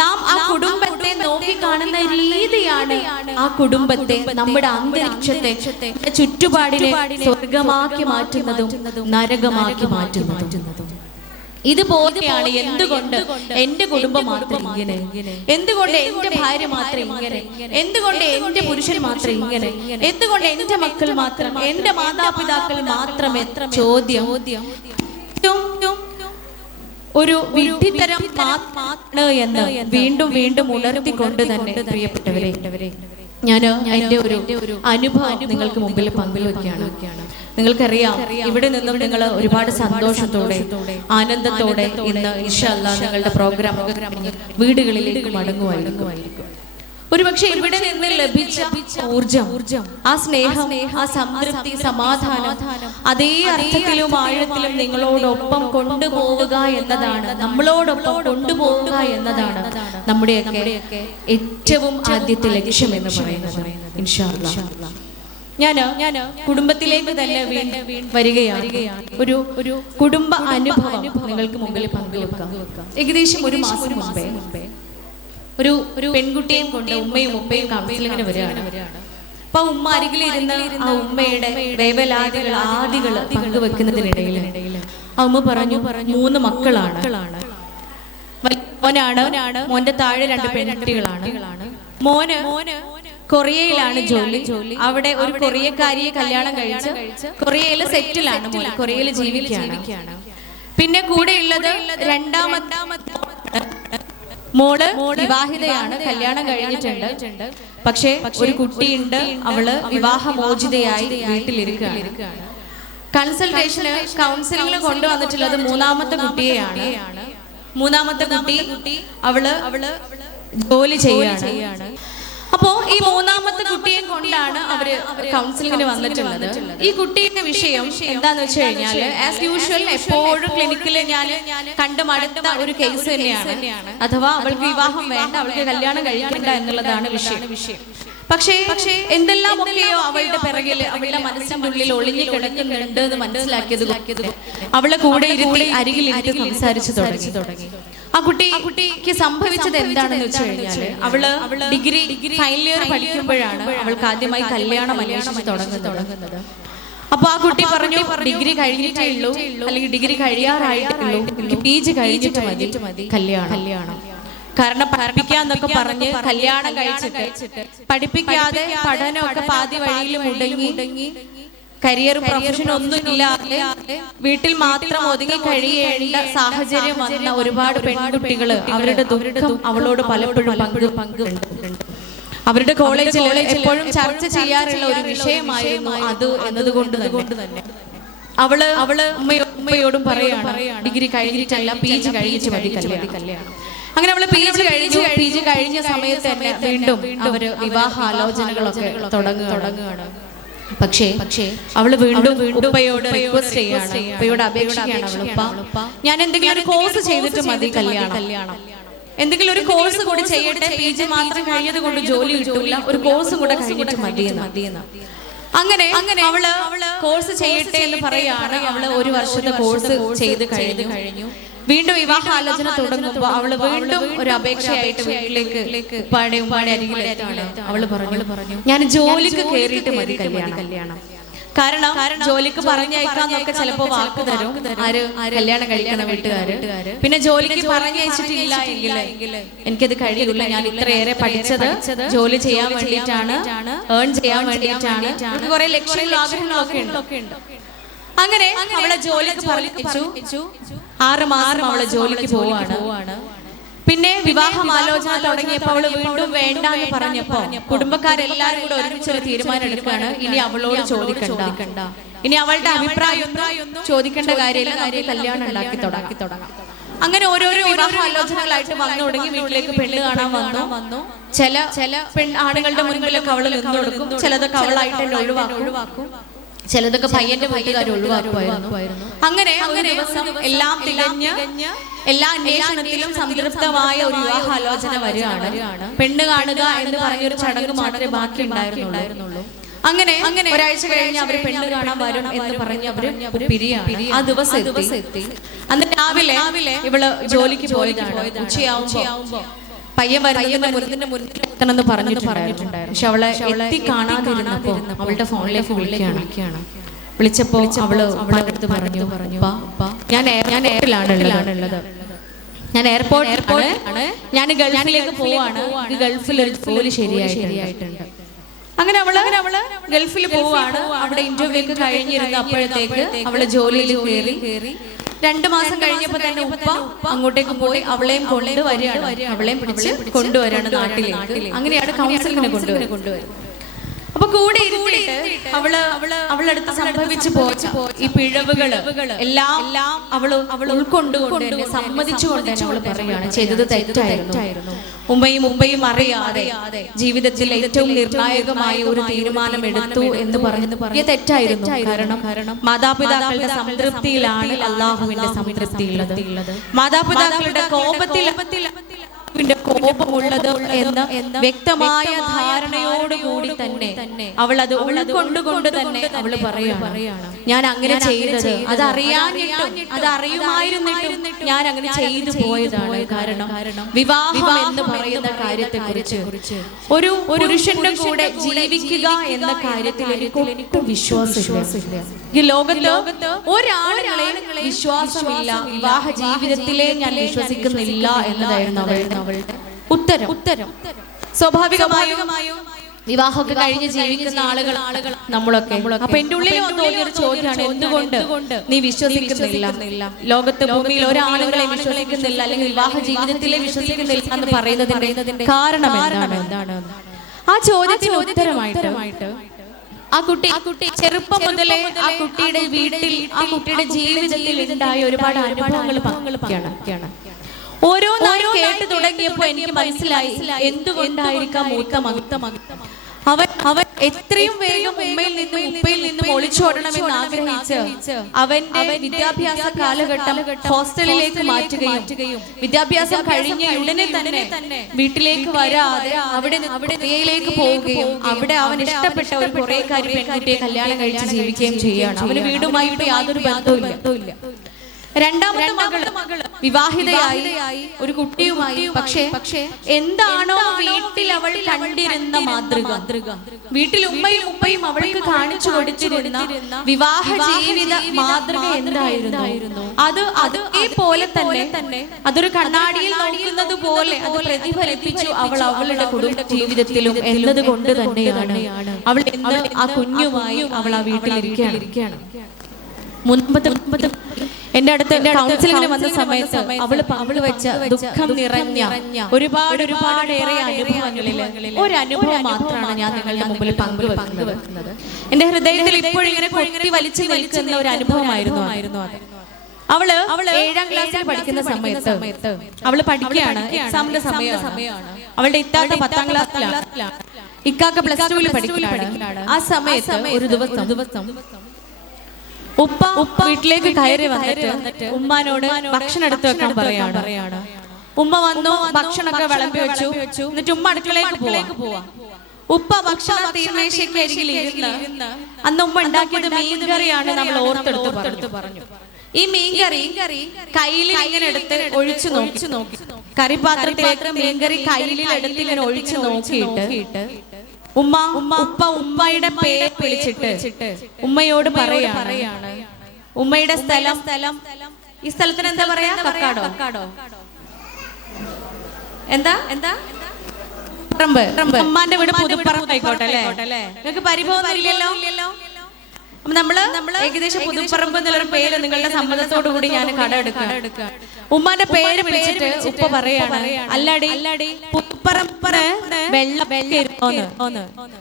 നാം ആ കുടുംബത്തെ നോക്കിക്കാണുന്ന രീതിയാണ് ആ കുടുംബത്തെ, നമ്മുടെ അന്തരീക്ഷത്തെ, ചുറ്റുപാടിനെ സ്വർഗമാക്കി മാറ്റുന്നതും നരകമാക്കി മാറ്റുന്നതും. ഇതുപോലെയാണ് എന്തുകൊണ്ട് എന്റെ കുടുംബം മാത്രം ഇങ്ങനെ, എന്തുകൊണ്ട് എന്റെ ഭാര്യ മാത്രം ഇങ്ങനെ, എന്തുകൊണ്ട് എന്റെ പുരുഷൻ മാത്രം ഇങ്ങനെ, എന്തുകൊണ്ട് എന്റെ മക്കൾ മാത്രം, എന്റെ മാതാപിതാക്കൾ മാത്രം. എത്ര ചോദ്യം ഒരു വിഡ്ഢിത്തരം എന്ന് വീണ്ടും വീണ്ടും ഉണർത്തിക്കൊണ്ട് തന്നെ പ്രിയപ്പെട്ടവരെ, ഞാൻ എൻ്റെ ഒരു അനുഭവം നിങ്ങൾക്ക് മുമ്പിൽ പങ്കുവയ്ക്കുകയാണ്. നിങ്ങൾക്കറിയാം, ഇവിടെ നിന്നും നിങ്ങൾ ഒരുപാട് സന്തോഷത്തോടെ ആനന്ദത്തോടെ ഇന്ന് ഇൻഷാ അല്ലാഹ് നിങ്ങളുടെ പ്രോഗ്രാം വീടുകളിലേക്ക് മടങ്ങുമായിരിക്കും. ഒരുപക്ഷെ ഇവിടെ നിന്ന് ലഭിച്ച ഊർജം, ആ സ്നേഹം, ആ സംതൃപ്തി, സമാധാനം അതേ അർത്ഥത്തിലും ആഴത്തിലും നിങ്ങളോടൊപ്പം കൊണ്ടുപോവുക എന്നതാണ്, നമ്മളോടൊപ്പം കൊണ്ടുപോവുക എന്നതാണ് നമ്മുടെയൊക്കെ ഏറ്റവും ആദ്യത്തെ ലക്ഷ്യം എന്ന് പറയുന്നത്. ഇൻഷാ അല്ലാഹ് ഞാൻ കുടുംബത്തിലേക്ക് തന്നെ വരികയാണ്. ഒരു കുടുംബ അനുഭവം നിങ്ങൾക്ക് മുമ്പിൽ പങ്കുവെക്കാം. ഏകദേശം ഒരു മാസം മുമ്പേ ഒരു പെൺകുട്ടിയും കൊണ്ട് ഉമ്മയും ഉപ്പയും കൗൺസിലിങ്ങിന് വരികയാണ്. അപ്പൊ ഉമ്മ അരികിലിരുന്ന് ആ ഉമ്മയുടെ വേവലാദികൾ പങ്കുവെക്കുന്നതിനിടയിൽ ആ ഉമ്മ പറഞ്ഞു 3 മക്കളാണ്. മോനാണ്, മോന്റെ താഴെ 2 പെൺകുട്ടികളാണ്. മോന് കൊറിയയിലാണ് ജോലി. അവിടെ ഒരു കൊറിയക്കാരിയെ കല്യാണം കഴിച്ച് കൊറിയയിൽ സെറ്റിലാണ്, കൊറിയയിൽ ജീവിക്കുകയാണ്. പിന്നെ കൂടെ ഉള്ളത് രണ്ടാമത്തെ മോള് വിവാഹിതയാണ്, കല്യാണം കഴിഞ്ഞിട്ടുണ്ട്. പക്ഷേ ഒരു കുട്ടിയുണ്ട്, അവള് വിവാഹമോചിതയായി വീട്ടിലിരിക്കുകയാണ്. കൺസൾട്ടേഷന് കൗൺസിലിംഗിന് കൊണ്ടുവന്നിട്ടുള്ളത് 3ാമത്തെ കുട്ടിയെയാണ്. 3ാമത്തെ കുട്ടി അവള് ജോലി ചെയ്യാണ്. അപ്പോ ഈ 3ാമത്തെ കുട്ടിയെ കൊണ്ടാണ് അവര് കൗൺസിലിംഗിന് വന്നിട്ടുള്ളത്. ഈ കുട്ടിയുടെ വിഷയം എന്താന്ന് വെച്ച് കഴിഞ്ഞാൽ, ആസ് യൂഷ്വൽ എപ്പോഴും ക്ലിനിക്കിൽ ഞാൻ കണ്ടു മടുത്ത ഒരു കേസ് തന്നെയാണ്. അഥവാ അവൾക്ക് വിവാഹം വേണ്ട, അവൾക്ക് കല്യാണം കഴിക്കണ്ട എന്നുള്ളതാണ് വിഷയം. പക്ഷേ എന്തെല്ലാമൊക്കെയോ അവളുടെ പിറകിൽ, അവളുടെ മനസ്സിന്റെ ഉള്ളിൽ ഒളിഞ്ഞു കിടക്കുന്നുണ്ട് എന്ന് മനസ്സിലാക്കിയത് അവളെ കൂടെ ഇരുത്തി അരികിലിരുത്തി സംസാരിച്ചു തുടങ്ങി. ആ കുട്ടിക്ക് സംഭവിച്ചത് എന്താണെന്ന് വെച്ച് കഴിഞ്ഞാൽ, അവള് ഡിഗ്രി ഫൈനൽ ഇയർ പഠിക്കുമ്പോഴാണ് അവൾക്ക് ആദ്യമായി കല്യാണം അന്വേഷിച്ച് തുടങ്ങുന്നത്. അപ്പൊ ആ കുട്ടി പറഞ്ഞു, ഡിഗ്രി കഴിഞ്ഞിട്ടേ ഉള്ളൂ, അല്ലെങ്കിൽ ഡിഗ്രി കഴിയാറായിട്ടുള്ളൂ, എനിക്ക് PG കഴിഞ്ഞിട്ട് മതി കല്യാണം. കാരണം പഠിപ്പിക്കാന്നൊക്കെ പറഞ്ഞ് കല്യാണം കഴിച്ചിട്ട് പഠിപ്പിക്കാതെ പഠനമൊക്കെ പാതി വഴിയിൽ മുടങ്ങി കരിയർ പ്രൊഫഷൻ ഒന്നും ഇല്ലാതെ വീട്ടിൽ മാത്രം ഒതുങ്ങി കഴിയേണ്ട സാഹചര്യം വന്ന ഒരുപാട് പെൺകുട്ടികള് അവരുടെ ദുഃഖം അവളോട് പലപ്പോഴും പങ്കുവെക്കുന്നുണ്ട്. അവരുടെ കോളേജിൽ എപ്പോഴും ചർച്ച ചെയ്യാറുള്ള ഒരു വിഷയമായിരുന്നു അത് എന്നതുകൊണ്ട് തന്നെ അവള് ഉമ്മയോടും പറയാണ്, ഡിഗ്രി കഴിഞ്ഞിട്ടല്ല PG കഴിഞ്ഞിട്ട് മതി കല്യാണം. അങ്ങനെ അവള് PG കഴിഞ്ഞ സമയത്ത് തന്നെ വീണ്ടും അവര് വിവാഹ ആലോചനകളൊക്കെ തുടങ്ങുകയാണ്. പക്ഷേ അവള് വീണ്ടും ഉപ്പയോട് റിക്വസ്റ്റ് ചെയ്യാണ്, ഉപ്പയോട് അപേക്ഷിക്കുകയാണ്. അവളുപ്പ, ഞാൻ എന്തെങ്കിലും ഒരു കോഴ്സ് ചെയ്തിട്ട് മതി കല്യാണം, എന്തെങ്കിലും ഒരു കോഴ്സ് കൂടി ചെയ്യട്ടെ, PG മാത്രം കഴിഞ്ഞത് കൊണ്ട് ജോലി കിട്ടില്ല, ഒരു കോഴ്സും കൂടെ കഴിഞ്ഞിട്ട് മതിയെന്ന്. അങ്ങനെ അവള് കോഴ്സ് ചെയ്യട്ടെ എന്ന് പറയാണ്. അവള് 1 വർഷത്തെ കോഴ്സ് ചെയ്ത് കഴിഞ്ഞു. വീണ്ടും വിവാഹാലോചന തുടങ്ങുമ്പോൾ അവള് വീണ്ടും ഒരു അപേക്ഷയായിട്ട് വീട്ടിലേക്ക് ഉപ്പാടെ അരികിലെത്താണ്. അവള് പറഞ്ഞു, ഞാൻ ജോലിക്ക് കയറിയിട്ട് മതി കല്യാണം. കാരണം ജോലിക്ക് പറഞ്ഞയക്കാന്നൊക്കെ ചിലപ്പോ വാക്ക് തരും ആര് കല്യാണം കഴിക്കണ വീട്ടുകാര്. പിന്നെ ജോലിക്ക് പറഞ്ഞയച്ചിട്ടില്ല എങ്കിൽ എനിക്കത് കഴിയില്ല, ഞാൻ ഇത്രയേറെ പഠിച്ചത് ജോലി ചെയ്യാൻ വേണ്ടിയിട്ടാണ്, ഏൺ ചെയ്യാൻ വേണ്ടിയിട്ടാണ്, കുറെ ലക്ഷ്യങ്ങളും ആഗ്രഹങ്ങളൊക്കെ ഉണ്ട്. അങ്ങനെ അവളെ ജോലിക്ക് പറഞ്ഞയച്ചു. 6 മാസം അവളെ ജോലിക്ക് പോവാണ്. പിന്നെ വിവാഹം ആലോചന തുടങ്ങിയപ്പോൾ അവള് വീണ്ടും വേണ്ട എന്ന് പറഞ്ഞപ്പോ കുടുംബക്കാരെല്ലാരും കൂടെ ഒരുമിച്ചൊരു തീരുമാനം എടുക്കുകയാണ്, ഇനി അവളോട് ചോദിക്കണ്ട, ഇനി അവളുടെ അഭിപ്രായം ചോദിക്കേണ്ട കാര്യമില്ല, നമുക്ക് കല്യാണം ഉണ്ടാക്കി തുടങ്ങാം. അങ്ങനെ ഓരോരോ വിവാഹ ആലോചനകളായിട്ട് വന്നു തുടങ്ങി. വീട്ടിലേക്ക് പെണ്ണ് കാണാൻ വന്നു. ചില ആണുങ്ങളുടെ മുൻപിലൊക്കെ അവള് നിന്നു കൊടുക്കും, ചിലതൊക്കെ അവളായിട്ട് തന്നെ ഒഴിവാക്കും, ചിലതൊക്കെ പയ്യന്റെ വീട്ടുകാർ ഒഴിവാക്കുമായിരുന്നു. അങ്ങനെ ഒരു ദിവസം എല്ലാം തികഞ്ഞ് എല്ലാ അന്വേഷണത്തിലും സംതൃപ്തമായ ഒരു വിവാഹാലോചന വരികയാണ്. പെണ്ണ് കാണുക എന്ന് പറഞ്ഞൊരു ചടങ്ങ് മാത്രമേ ബാക്കി ഉണ്ടായിരുന്നുള്ളൂ. അങ്ങനെ ഒരാഴ്ച കഴിഞ്ഞ് അവര് പെണ്ണ് കാണാൻ വരും എന്ന് പറഞ്ഞ് അവര് പിരിയാണ്. ആ ദിവസം എത്തി. അന്ന് രാവിലെ ഇവള് ജോലിക്ക് പോയതാണ്. ഉച്ചയാവുമ്പോ പയ്യൻ വരുന്നതിന്റെ മുന്നിൽ പറഞ്ഞിട്ടുണ്ടായിരുന്നു. പക്ഷെ അവളെ എത്തി കാണാതിരുന്നപ്പോ അവളുടെ ഫോണിലേക്ക് വിളിക്കുകയാണ്. വിളിച്ചപ്പോ അവള് അടുത്ത് പറഞ്ഞു, ഞാൻ എയർപോർട്ടിലാണുള്ളത്, ഞാൻ എയർപോർട്ടാണ്, ഞാൻ ഗൾഫിലേക്ക് പോവാണ്, ഗൾഫിൽ ഒരു ജോലി ശരിയായിട്ടുണ്ട്. അങ്ങനെ അവള് ഗൾഫിൽ പോവാണ്. അവിടെ ഇന്റർവ്യൂ കഴിഞ്ഞിരുന്നു. അപ്പോഴത്തേക്ക് അവള് ജോലിയിൽ കയറി. 2 മാസം കഴിഞ്ഞപ്പോ തന്നെ ഉപ്പ അങ്ങോട്ടേക്ക് പോയി അവളെയും കൊണ്ടുവരികയാണ്, അവളെയും പിടിച്ച് കൊണ്ടുവരാണ് നാട്ടിലേക്ക്. അങ്ങനെയാണ് കൗൺസിലിനെ കൊണ്ടുവരുന്നത്. അപ്പൊ കൂടെ അവളടുത്ത് സംഭവിച്ചു ഈ പിഴവുകള് എല്ലാം അവള് ഉൾക്കൊണ്ടുകൊണ്ട് സമ്മതിച്ചുകൊണ്ട് അവള് പറയുകയാണ് ചെയ്തത് തെറ്റായിരുന്നു. ഉമ്മയും അറിയാതെ ജീവിതത്തിൽ ഏറ്റവും നിർണായകമായ ഒരു തീരുമാനം എടുത്തു എന്ന് പറഞ്ഞത് തെറ്റായിരുന്നു. കാരണം മാതാപിതാക്കളുടെ സംതൃപ്തിയിലാണ് അള്ളാഹുവിന്റെ സംതൃപ്തി ഉള്ളത്. മാതാപിതാക്കളുടെ കോപത്തിൽ കോപമുള്ളത് എന്ന വ്യക്തമായ ധാരണയോടുകൂടി തന്നെ അവൾ അത് ഉൾക്കൊണ്ടുകൊണ്ട് തന്നെ അവള് പറയാണ്, ഞാൻ അങ്ങനെ ചെയ്തത് അതറിയുമായിരുന്നിട്ടും ഞാൻ അങ്ങനെ ചെയ്തു പോയതാണ്. കാരണം വിവാഹം എന്ന് പറയുന്ന കാര്യത്തെ കുറിച്ച് ഒരു പുരുഷന്റെ കൂടെ ജീവിക്കുക എന്ന കാര്യത്തിൽ എനിക്ക് വിശ്വാസമില്ല. ഈ ലോകത്ത് ഒരാളുകളെയും വിശ്വാസമില്ല, വിവാഹ ജീവിതത്തിലെ ഞാൻ വിശ്വസിക്കുന്നില്ല എന്നതായിരുന്നു അവളുടെ ഉത്തരം. സ്വാഭാവികമായും വിവാഹമൊക്കെ കഴിഞ്ഞ് ജീവിക്കുന്ന ആളുകൾ നമ്മളൊക്കെ. അപ്പൊ എന്റെ ഉള്ളിൽ തോന്നിയൊരു ചോദ്യമാണ്, എന്തുകൊണ്ട് നീ വിശ്വസിക്കുന്നില്ല? ലോകത്ത് ഭൂമിയിൽ ഒരാളുകളെ വിശ്വസിക്കുന്നില്ല, അല്ലെങ്കിൽ വിവാഹ ജീവിതത്തിലെ വിശ്വസിക്കുന്നില്ല എന്ന് പറയുന്നതിന്റെ കാരണം എന്താണ്? ആ ചോദ്യത്തിന് ഉത്തരമായിട്ട് ആ കുട്ടി ചെറുപ്പം മുതലേ ആ കുട്ടിയുടെ വീട്ടിൽ, ആ കുട്ടിയുടെ ജീവിതത്തിൽ ഉണ്ടായ ഒരുപാട് അനുഭവങ്ങൾ പങ്കുവയ്ക്കുകയാണ്. ഓരോന്നായി കേട്ട് തുടങ്ങിയപ്പോ എനിക്ക് മനസ്സിലായി എന്തുകൊണ്ടായിരിക്കാം അവൻ എത്രയും വേഗം ഉപ്പയിൽ നിന്നും ഒളിച്ചോടണമെന്ന് ആഗ്രഹിച്ച് അവന്റെ വിദ്യാഭ്യാസ കാലഘട്ടം ഹോസ്റ്റലിലേക്ക് മാറ്റുകയും വിദ്യാഭ്യാസം കഴിഞ്ഞ ഉടനെ തന്നെ വീട്ടിലേക്ക് വരാതെ അവിടെ പോവുകയും അവിടെ അവൻ ഇഷ്ടപ്പെട്ട ഒരു കുറെ കാര്യം പെൺകുട്ടിയെ കല്യാണം കഴിച്ച് ജീവിക്കുകയും ചെയ്യുകയാണ്. അവന് വീടുമായിട്ട് യാതൊരു ബന്ധവുമില്ല. രണ്ടാമത്തെ മകള് വിവാഹിതയായി ഒരു കുട്ടിയുമായി. പക്ഷേ എന്താണോ വീട്ടിൽ അവൾ കണ്ടിരുന്ന മാതൃക, വീട്ടിൽ ഉമ്മയും അവൾക്ക് കാണിച്ചു കൊടുത്തിരുന്ന വിവാഹ ജീവിത മാതൃക എന്തായിരുന്നു, അത് അതേപോലെ തന്നെ അതൊരു കണ്ണാടിയിൽ നോക്കുന്നത് പോലെ അത് പ്രതിഫലിപ്പിച്ചു അവളുടെ കുടുംബ ജീവിതത്തിലും എന്നത് കൊണ്ട് തന്നെയാണ് അവൾ ഇന്ന് ആ കുഞ്ഞുമായി അവൾ ആ വീട്ടിലിരിക്കുകയാണ്. മുൻപത്തെ എന്റെ അടുത്ത് കൗൺസിലിംഗിന് വന്ന സമയത്ത് അവള് പങ്കുവെച്ച ദുഃഖം നിറഞ്ഞ ഒരുപാടേറെ അനുഭവങ്ങളിൽ ഒരു അനുഭവം മാത്രമാണ് ഞാൻ നിങ്ങളുടെ മുമ്പിൽ പങ്കുവെക്കുന്നത്. എന്റെ ഹൃദയത്തിൽ ഇപ്പോഴും ഇങ്ങനെ കൊട്ടി വലിച്ചു നിൽക്കുന്ന ഒരു അനുഭവമായിരുന്നു അത്. അവള് 7ാം ക്ലാസ്സിൽ പഠിക്കുന്ന സമയത്ത് അവള് പഠിക്കുകയാണ്. എക്സാമിന്റെ സമയമാണ്. അവളുടെ ഇത്താത്ത 10ാം ക്ലാസ്സിലാണ്, ഇക്കാക്ക +2 പഠിക്കുകയാണ്. ആ സമയത്ത് ഒരു ദിവസം ഉപ്പ വീട്ടിലേക്ക് കയറി വന്നിട്ട് ഉമ്മാനോട് ഭക്ഷണം എടുത്തു വെക്കാൻ പറയാണ്. ഉമ്മ വന്നു, ഭക്ഷണമൊക്കെ വിളമ്പി വെച്ചു. എന്നിട്ട് ഉമ്മ അടുക്കളയിലേക്ക് പോവാ. ഉപ്പ ഭക്ഷണ തീർമേശയ്ക്ക് അരികിൽ ഇരുന്ന് അന്ന് ഉമ്മ ഉണ്ടാക്കിയത് മീൻകറിയാണ് നമ്മൾ ഓർത്തെടുത്ത് പറഞ്ഞു. ഈ മീൻകറി കയ്യിൽ ഇങ്ങനെ എടുത്ത് ഒഴിച്ചു നോക്കി, കറിപാത്രത്തിലേക്ക് മീൻകറി കയ്യിൽ എടുത്ത് ഇങ്ങനെ ഒഴിച്ചു നോക്കിയിട്ട് ഉമ്മയുടെ പേര് വിളിച്ചിട്ട് ഉമ്മയോട് പറയാണ്, ഉമ്മയുടെ സ്ഥലം, ഈ സ്ഥലത്തിന് എന്താ പറയാ? കക്കാടോ. എന്താ പറമ്പ്. ഉമ്മാന്റെ വീട് പുതുപ്പറമ്പ് ആയിക്കോട്ടെ അല്ലേ? നിങ്ങൾക്ക് പരിഭവം ഇല്ലല്ലോ. നമ്മള് ഏകദേശം പുതുപ്പറമ്പ് എന്നുള്ളൊരു പേര് നിങ്ങളുടെ സമ്മതത്തോടു കൂടി ഞാൻ കടമെടുക്കാം. ഉമ്മാന്റെ പേര് വിളിച്ചിട്ട് ഉപ്പ പറയാണ്, അല്ലടി പുതുപ്പറമ്പ് വെള്ളം,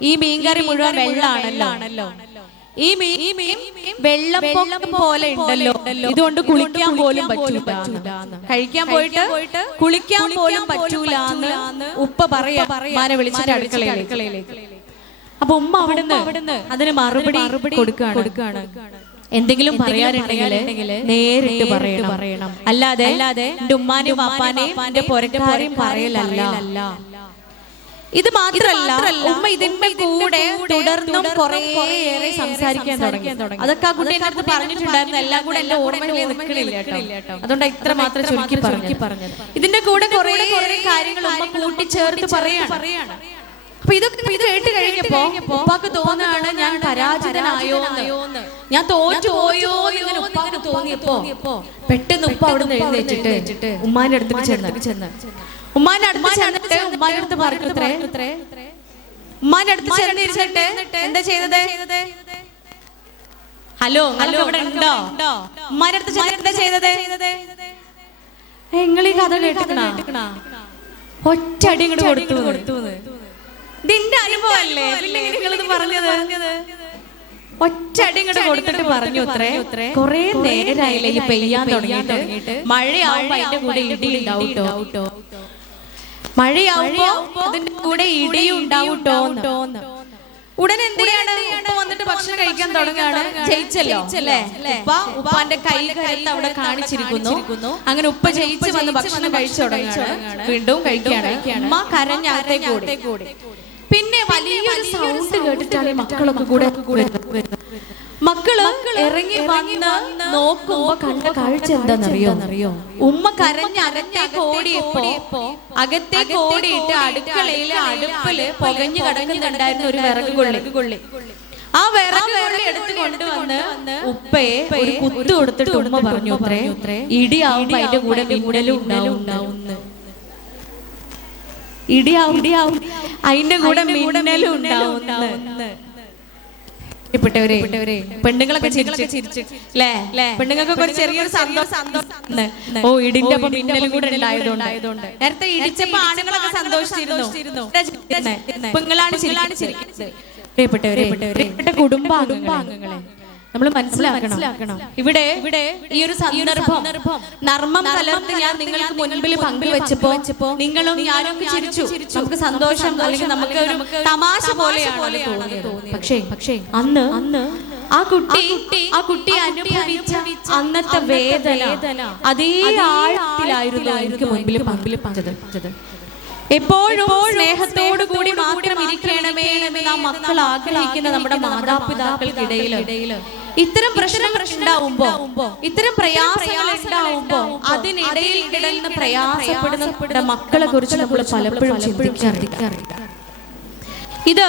ഈ മീൻകറി മുഴുവൻ വെള്ളാണല്ലോ, ഈ മീൻ വെള്ളപ്പൊക്കം പോലെ ഉണ്ടല്ലോ, ഇതുകൊണ്ട് കുളിക്കാൻ പോലും പറ്റൂല, കഴിക്കാൻ പോയിട്ട് കുളിക്കാൻ പോലും പറ്റൂല എന്ന് ഉപ്പ പറയാനെ വിളിച്ചിട്ട് അടുക്കളയിലേക്ക്. അപ്പൊ ഉമ്മ അവിടുന്ന് അതിന് മറുപടി കൊടുക്കാണ്. എന്തെങ്കിലും പറയാനുണ്ടെങ്കിൽ നേരിട്ട് പറയണം, അല്ലാതെ എന്റെ ഉമ്മാനെയും വാപ്പാനെയും എന്റെ പുരക്കാരെയും പറയലല്ല. ഇത് മാത്രമല്ല, ഉമ്മ ഇതിന്റെ കൂടെ തുടർന്നും കുറേയേറെ സംസാരിക്കാൻ തുടങ്ങി. അതൊക്കെ ആ കുട്ടി എന്റെ അടുത്ത് പറഞ്ഞിട്ടുണ്ടായിരുന്നു. എല്ലാം കൂടെ എന്റെ ഓർമ്മയിൽ നിൽക്കണില്ല കേട്ടോ. അതുകൊണ്ട് ഇത്ര മാത്രം ചുരുക്കി പറഞ്ഞത്. ഇതിന്റെ കൂടെ കുറേ കാര്യങ്ങൾ ഉമ്മ കൂട്ടിച്ചേർത്ത് പറയാണ്. അപ്പൊ ഇതൊക്കെ കേട്ട് കഴിഞ്ഞപ്പോ ഉപ്പാക്ക് തോന്നാണ് ഞാൻ പരാജിതനായോ എന്ന്, ഞാൻ തോറ്റുപോയോ എന്നിങ്ങനെ ഉപ്പാക്ക് തോന്നിയപ്പോ പെട്ടെന്ന് ഉപ്പ അവിടെ നിന്ന് എഴുന്നേറ്റിട്ട് ഉമ്മാന്റെ അടുത്ത് ചെന്ന് ഉമ്മാന്റെ അടുത്ത് ചെന്നിട്ട് ഉമ്മാന്റെ അടുത്ത് പറഞ്ഞത്രേ, ഉമ്മാന്റെ അടുത്ത് ചെന്നിരുന്നിട്ട് എന്താ ചെയ്തത്? ഹലോ ഇവിടെ ഉണ്ടോ? ഉമ്മാന്റെ അടുത്ത് ചെന്നിട്ട് എന്താ ചെയ്തത്? നിങ്ങൾ ഈ കഥ കേട്ടിക്കണ? ഒറ്റടി ഇങ്ങോട്ട് കൊടുത്തു. ഇതിന്റെ അനുഭവമല്ലേ? പിന്നെ നിങ്ങളിത് പറഞ്ഞത് ഒറ്റടി ഇങ്ങോട്ട് കൊടുത്തിട്ട് പറഞ്ഞു അത്രേ, കൊറേ നേരമായില്ലേ ഈ പെയ്യാൻ തുടങ്ങിയിട്ട്, മഴയാവുമ്പോ അതിന്റെ കൂടെ ഇടി ഉണ്ടാവൂട്ടോ, മഴയാവുമ്പോ അതിന്റെ കൂടെ ഇടിയും ഉണ്ടാവൂട്ടോ. ഉടനെ എന്ത് ചെയ്യാണ്? ഉപ്പ വന്നിട്ട് ഭക്ഷണം കഴിക്കാൻ തുടങ്ങാണ്. ജയിച്ചല്ലോ അല്ലേ? ഉപ്പാന്റെ കൈ കരുത്ത് അവിടെ കാണിച്ചിരിക്കുന്നു. അങ്ങനെ ഉപ്പ ജയിച്ച് വന്ന് ഭക്ഷണം കഴിച്ചു തുടങ്ങാണ്. വീണ്ടും കഴിക്കുകയാണ്. ഉമ്മ കരഞ്ഞകത്തേക്ക് കൂടി. പിന്നെ വലിയൊരു സൗണ്ട് കേട്ടിട്ടാണ് ഈ മക്കളൊക്കെ കൂടെ മക്കള് ഇറങ്ങി വന്ന് നോക്കുമ്പോ കണ്ട കാഴ്ച എന്താണെന്നറിയോ? ഉമ്മ അകത്തേക്ക് ഓടിയിട്ട് അടുക്കളയില് അടുപ്പില് പുകഞ്ഞു കിടക്കുന്നുണ്ടായിരുന്ന ഒരു വിറക് കൊള്ളി. ആ വിറക് കൊള്ളി എടുത്ത് കൊണ്ടുവന്ന് ഉപ്പയെ ഒരു കുത്തു കൊടുത്തിട്ട് ഉമ്മ പറഞ്ഞു അത്രേ, ഇടിയാവുമ്പോ അതിന്റെ കൂടെ മിന്നലും ഉണ്ടാവുന്നു. ഇടിയാവും അതിന്റെ കൂടെ മിന്നലും ഉണ്ടാവുന്നു. പെണ്ണുങ്ങളൊക്കെ ചിരിച്ചു അല്ലേ? പെണ്ണുങ്ങൾക്കൊക്കെ ഒരു ചെറിയൊരു സന്തോഷം. ഓ, ഇടിന്റെ ഒപ്പം മിന്നലും കൂടെ ഉണ്ടായതുകൊണ്ട്. നേരത്തെ ഇടിച്ചപ്പോ ആണുങ്ങളൊക്കെ സന്തോഷിച്ചിരുന്നു. പെങ്ങളാണ് ചിരിക്കുന്നത്. പ്രിയപ്പെട്ട കുടുംബാംഗങ്ങളെ നമ്മൾ മനസ്സിലാക്കണം. ഇവിടെ ഈ ഒരു സന്ദർഭം നർമ്മം കലർത്ത് ഞാൻ നിങ്ങൾക്ക് മുൻപിൽ പങ്കുവെച്ചപ്പോ നിങ്ങളും ഞാനൊക്കെ ചിരിച്ചു. നമുക്ക് സന്തോഷം, അല്ലെങ്കിൽ നമുക്ക് ഒരു തമാശ പോലെയാണ് തോന്നിയത്. പക്ഷേ അന്ന് ആ കുട്ടി അനുഭവിച്ച അന്നത്തെ വേദന അതേ ആഴത്തിലായിരുന്നു എനിക്ക് മുൻപിൽ പങ്കുവെച്ചത്. എപ്പോഴും സ്നേഹത്തോടു കൂടി മാത്രം ഇരിക്കണമേ എന്ന് നാം മക്കൾ ആഗ്രഹിക്കുന്ന നമ്മുടെ മാതാപിതാക്കൾക്കിടയിൽ ഇത്തരം പ്രശ്നങ്ങൾ ഉണ്ടാവുമ്പോ, ഇത്തരം പ്രയാസങ്ങൾ ഉണ്ടാവുമ്പോ അതിനിടയിൽ കിടന്ന് പ്രയാസപ്പെടുന്ന മക്കളെ കുറിച്ച് നമ്മൾ പലപ്പോഴും ചിന്തിക്കാറില്ല. ഇത്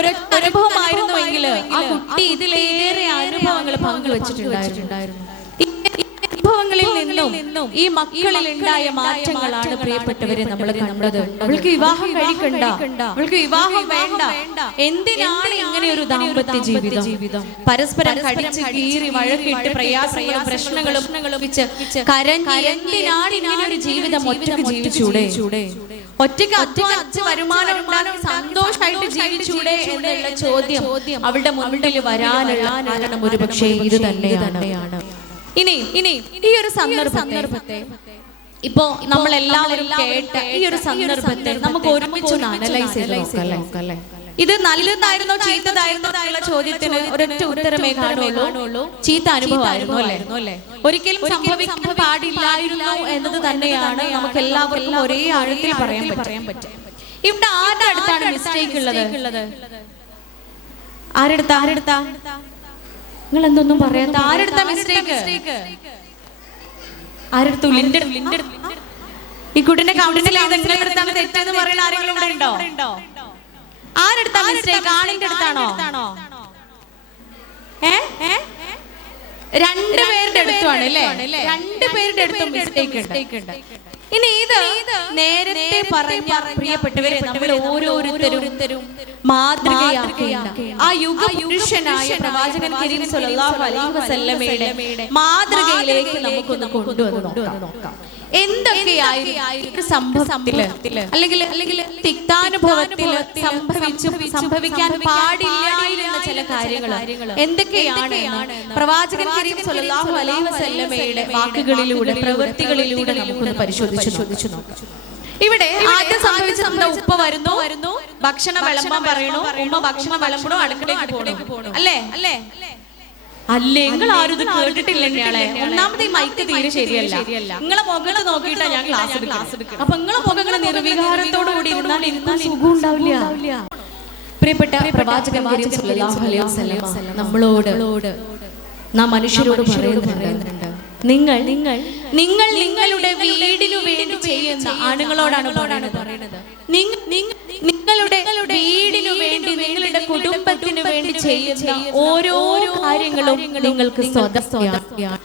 ഒരു അനുഭവമായിരുന്നുവെങ്കിൽ ആ കുട്ടി ഇതിലേറെ അനുഭവങ്ങൾ പങ്കുവച്ചിട്ടുണ്ടായിരുന്നു. അനുഭവങ്ങളിൽ നിന്നും ഈ മക്കളിൽ ഉണ്ടായ മാറ്റങ്ങളാണ് പ്രിയപ്പെട്ടവരെ നമ്മൾ കണ്ടത്. അവൾക്ക് വിവാഹം കഴിക്കണ്ട, അവൾക്ക് വിവാഹം വേണ്ട, എന്തിനാണ് ഇങ്ങനെ ഒരു ദാമ്പത്യ ജീവിതം? പരസ്പരം കടിച്ച് കീറി വഴക്കിട്ട് പ്രയാസങ്ങളും പ്രശ്നങ്ങളും കരഞ്ഞ് എന്തിനാണ് ഇങ്ങനെ ഒരു ജീവിതം ഒറ്റയ്ക്ക് ജീവിച്ചൂടെ? ഒറ്റയ്ക്ക് അധ്വാനിച്ച് വരുമാനം ഉണ്ടാക്കി സന്തോഷമായിട്ട് ജീവിച്ചൂടെ എന്നുള്ള ചോദ്യം അവളുടെ മുന്നിൽ വരാനുള്ള കാരണം ഒരുപക്ഷെ ഇത് തന്നെയാണ്. ഇനി ഈ ഒരു സന്ദർഭത്തെ ഇപ്പോ നമ്മൾ എല്ലാവരും കേട്ട ഈ ഒരു സന്ദർഭത്തെ നമുക്ക് ഒരുമിച്ച് അനലൈസ് ചെയ്ത് നോക്കാം. ഇത് നല്ലതായിരുന്നോ ചീത്തതായിരുന്നോ എന്നുള്ള ചോദ്യത്തിന് ഒരൊറ്റ ഉത്തരമേ കാണുള്ളൂ. ചീത്ത അനുഭവമായിരുന്നു അല്ലേ? ഒരിക്കലും സംഭവിക്കാൻ പാടില്ലായിരുന്നു എന്നത് തന്നെയാണ് നമുക്ക് എല്ലാവർക്കും ഒരേ ആഴത്തിൽ പറയാൻ പറ്റും. ഇവിടെ ആരുടെ അടുത്താണ് മിസ്റ്റേക്ക് ഉള്ളത്? ആരെടുത്താ നിങ്ങൾ എന്തൊന്നും പറയാത്ത? ആരെടുത്ത മിസ്റ്റേക്ക്? ആരെടുത്തു? ഈ കുട്ടിന്റെ കൗണ്ടിൽ ഏതെങ്കിലും തെറ്റെന്ന് പറയുന്ന ആരെങ്കിലും ഇവിടെ ഉണ്ടോ? ആരെടുത്ത മിസ്റ്റേക്ക്? ആണിന്റെ അടുത്താണോ? രണ്ടുപേരുടെ അടുത്തുമാണ് അല്ലേ? രണ്ടുപേരുടെ അടുത്തും മിസ്റ്റേക്ക് ഉണ്ട്. ഇനി ഇത് നേരത്തെ പറഞ്ഞ പ്രിയപ്പെട്ടവരെ നമ്മൾ ഓരോരുത്തരും മാതൃകയാക്കേണ്ട ആ യുഗപുരുഷനായ പ്രവാചകൻ കരീം സ്വല്ലല്ലാഹു അലൈഹി വസല്ലമയുടെ മാതൃകയിലേക്ക് നമുക്കൊന്ന് കൊണ്ടുവന്ന് നോക്കാം. എന്തൊക്കെയായിരുന്നു സംഭവത്തില് അല്ലെങ്കിൽ തിക്താനുഭവത്തിൽ സംഭവിക്കാൻ പാടില്ലായിരുന്ന ചില കാര്യങ്ങൾ എന്തൊക്കെയാണ് പ്രവാചകൻ കരീം സ്വല്ലല്ലാഹു അലൈഹി വസല്ലമയുടെ വാക്കുകളിലൂടെ പ്രവൃത്തികളിലൂടെ നമുക്കൊന്ന് പരിശോധിച്ചു നോക്കാം. ഇവിടെ ആദ്യം സംഭവിച്ച നമ്മുടെ ഉപ്പ വരുന്നു, ഭക്ഷണം വിളമ്പാൻ പറയണു. ഉമ്മ ഭക്ഷണം വിളമ്പണോ, അടുക്കളയ്ക്ക് പോകണോ? അല്ലേ? അല്ലേ നിങ്ങൾ ആരും ഇത് കേട്ടിട്ടില്ല തന്നെയാളെ. ഒന്നാമത് ഈ മൈക്ക് തീരെ ശരിയല്ല. നിങ്ങളെ മുഖത്ത് നോക്കിയിട്ടാ ഞാൻ ക്ലാസ് എടുക്കുക. അപ്പൊ നിങ്ങളെ മുഖങ്ങളെ നിർവികാരത്തോടു കൂടി ഇരുന്നാൽ എനിക്ക് സുഖം ഉണ്ടാവില്ല. പ്രിയപ്പെട്ട പ്രവാചകൻ കരീം സല്ലല്ലാഹു അലൈഹി വസല്ലം നമ്മളോട് നാം മനുഷ്യരോട് പറയുന്നുണ്ട്, നിങ്ങൾ നിങ്ങളുടെ വീടിനു വേണ്ടി ചെയ്യുന്ന ആണുങ്ങളോടാണ് പറയുന്നത്. നിങ്ങളുടെ വീടിനു വേണ്ടി നിങ്ങളുടെ കുടുംബത്തിനു വേണ്ടി ചെയ്യുന്ന ഓരോ കാര്യങ്ങളും നിങ്ങൾക്ക് സ്വതന്ത്രമാണ്.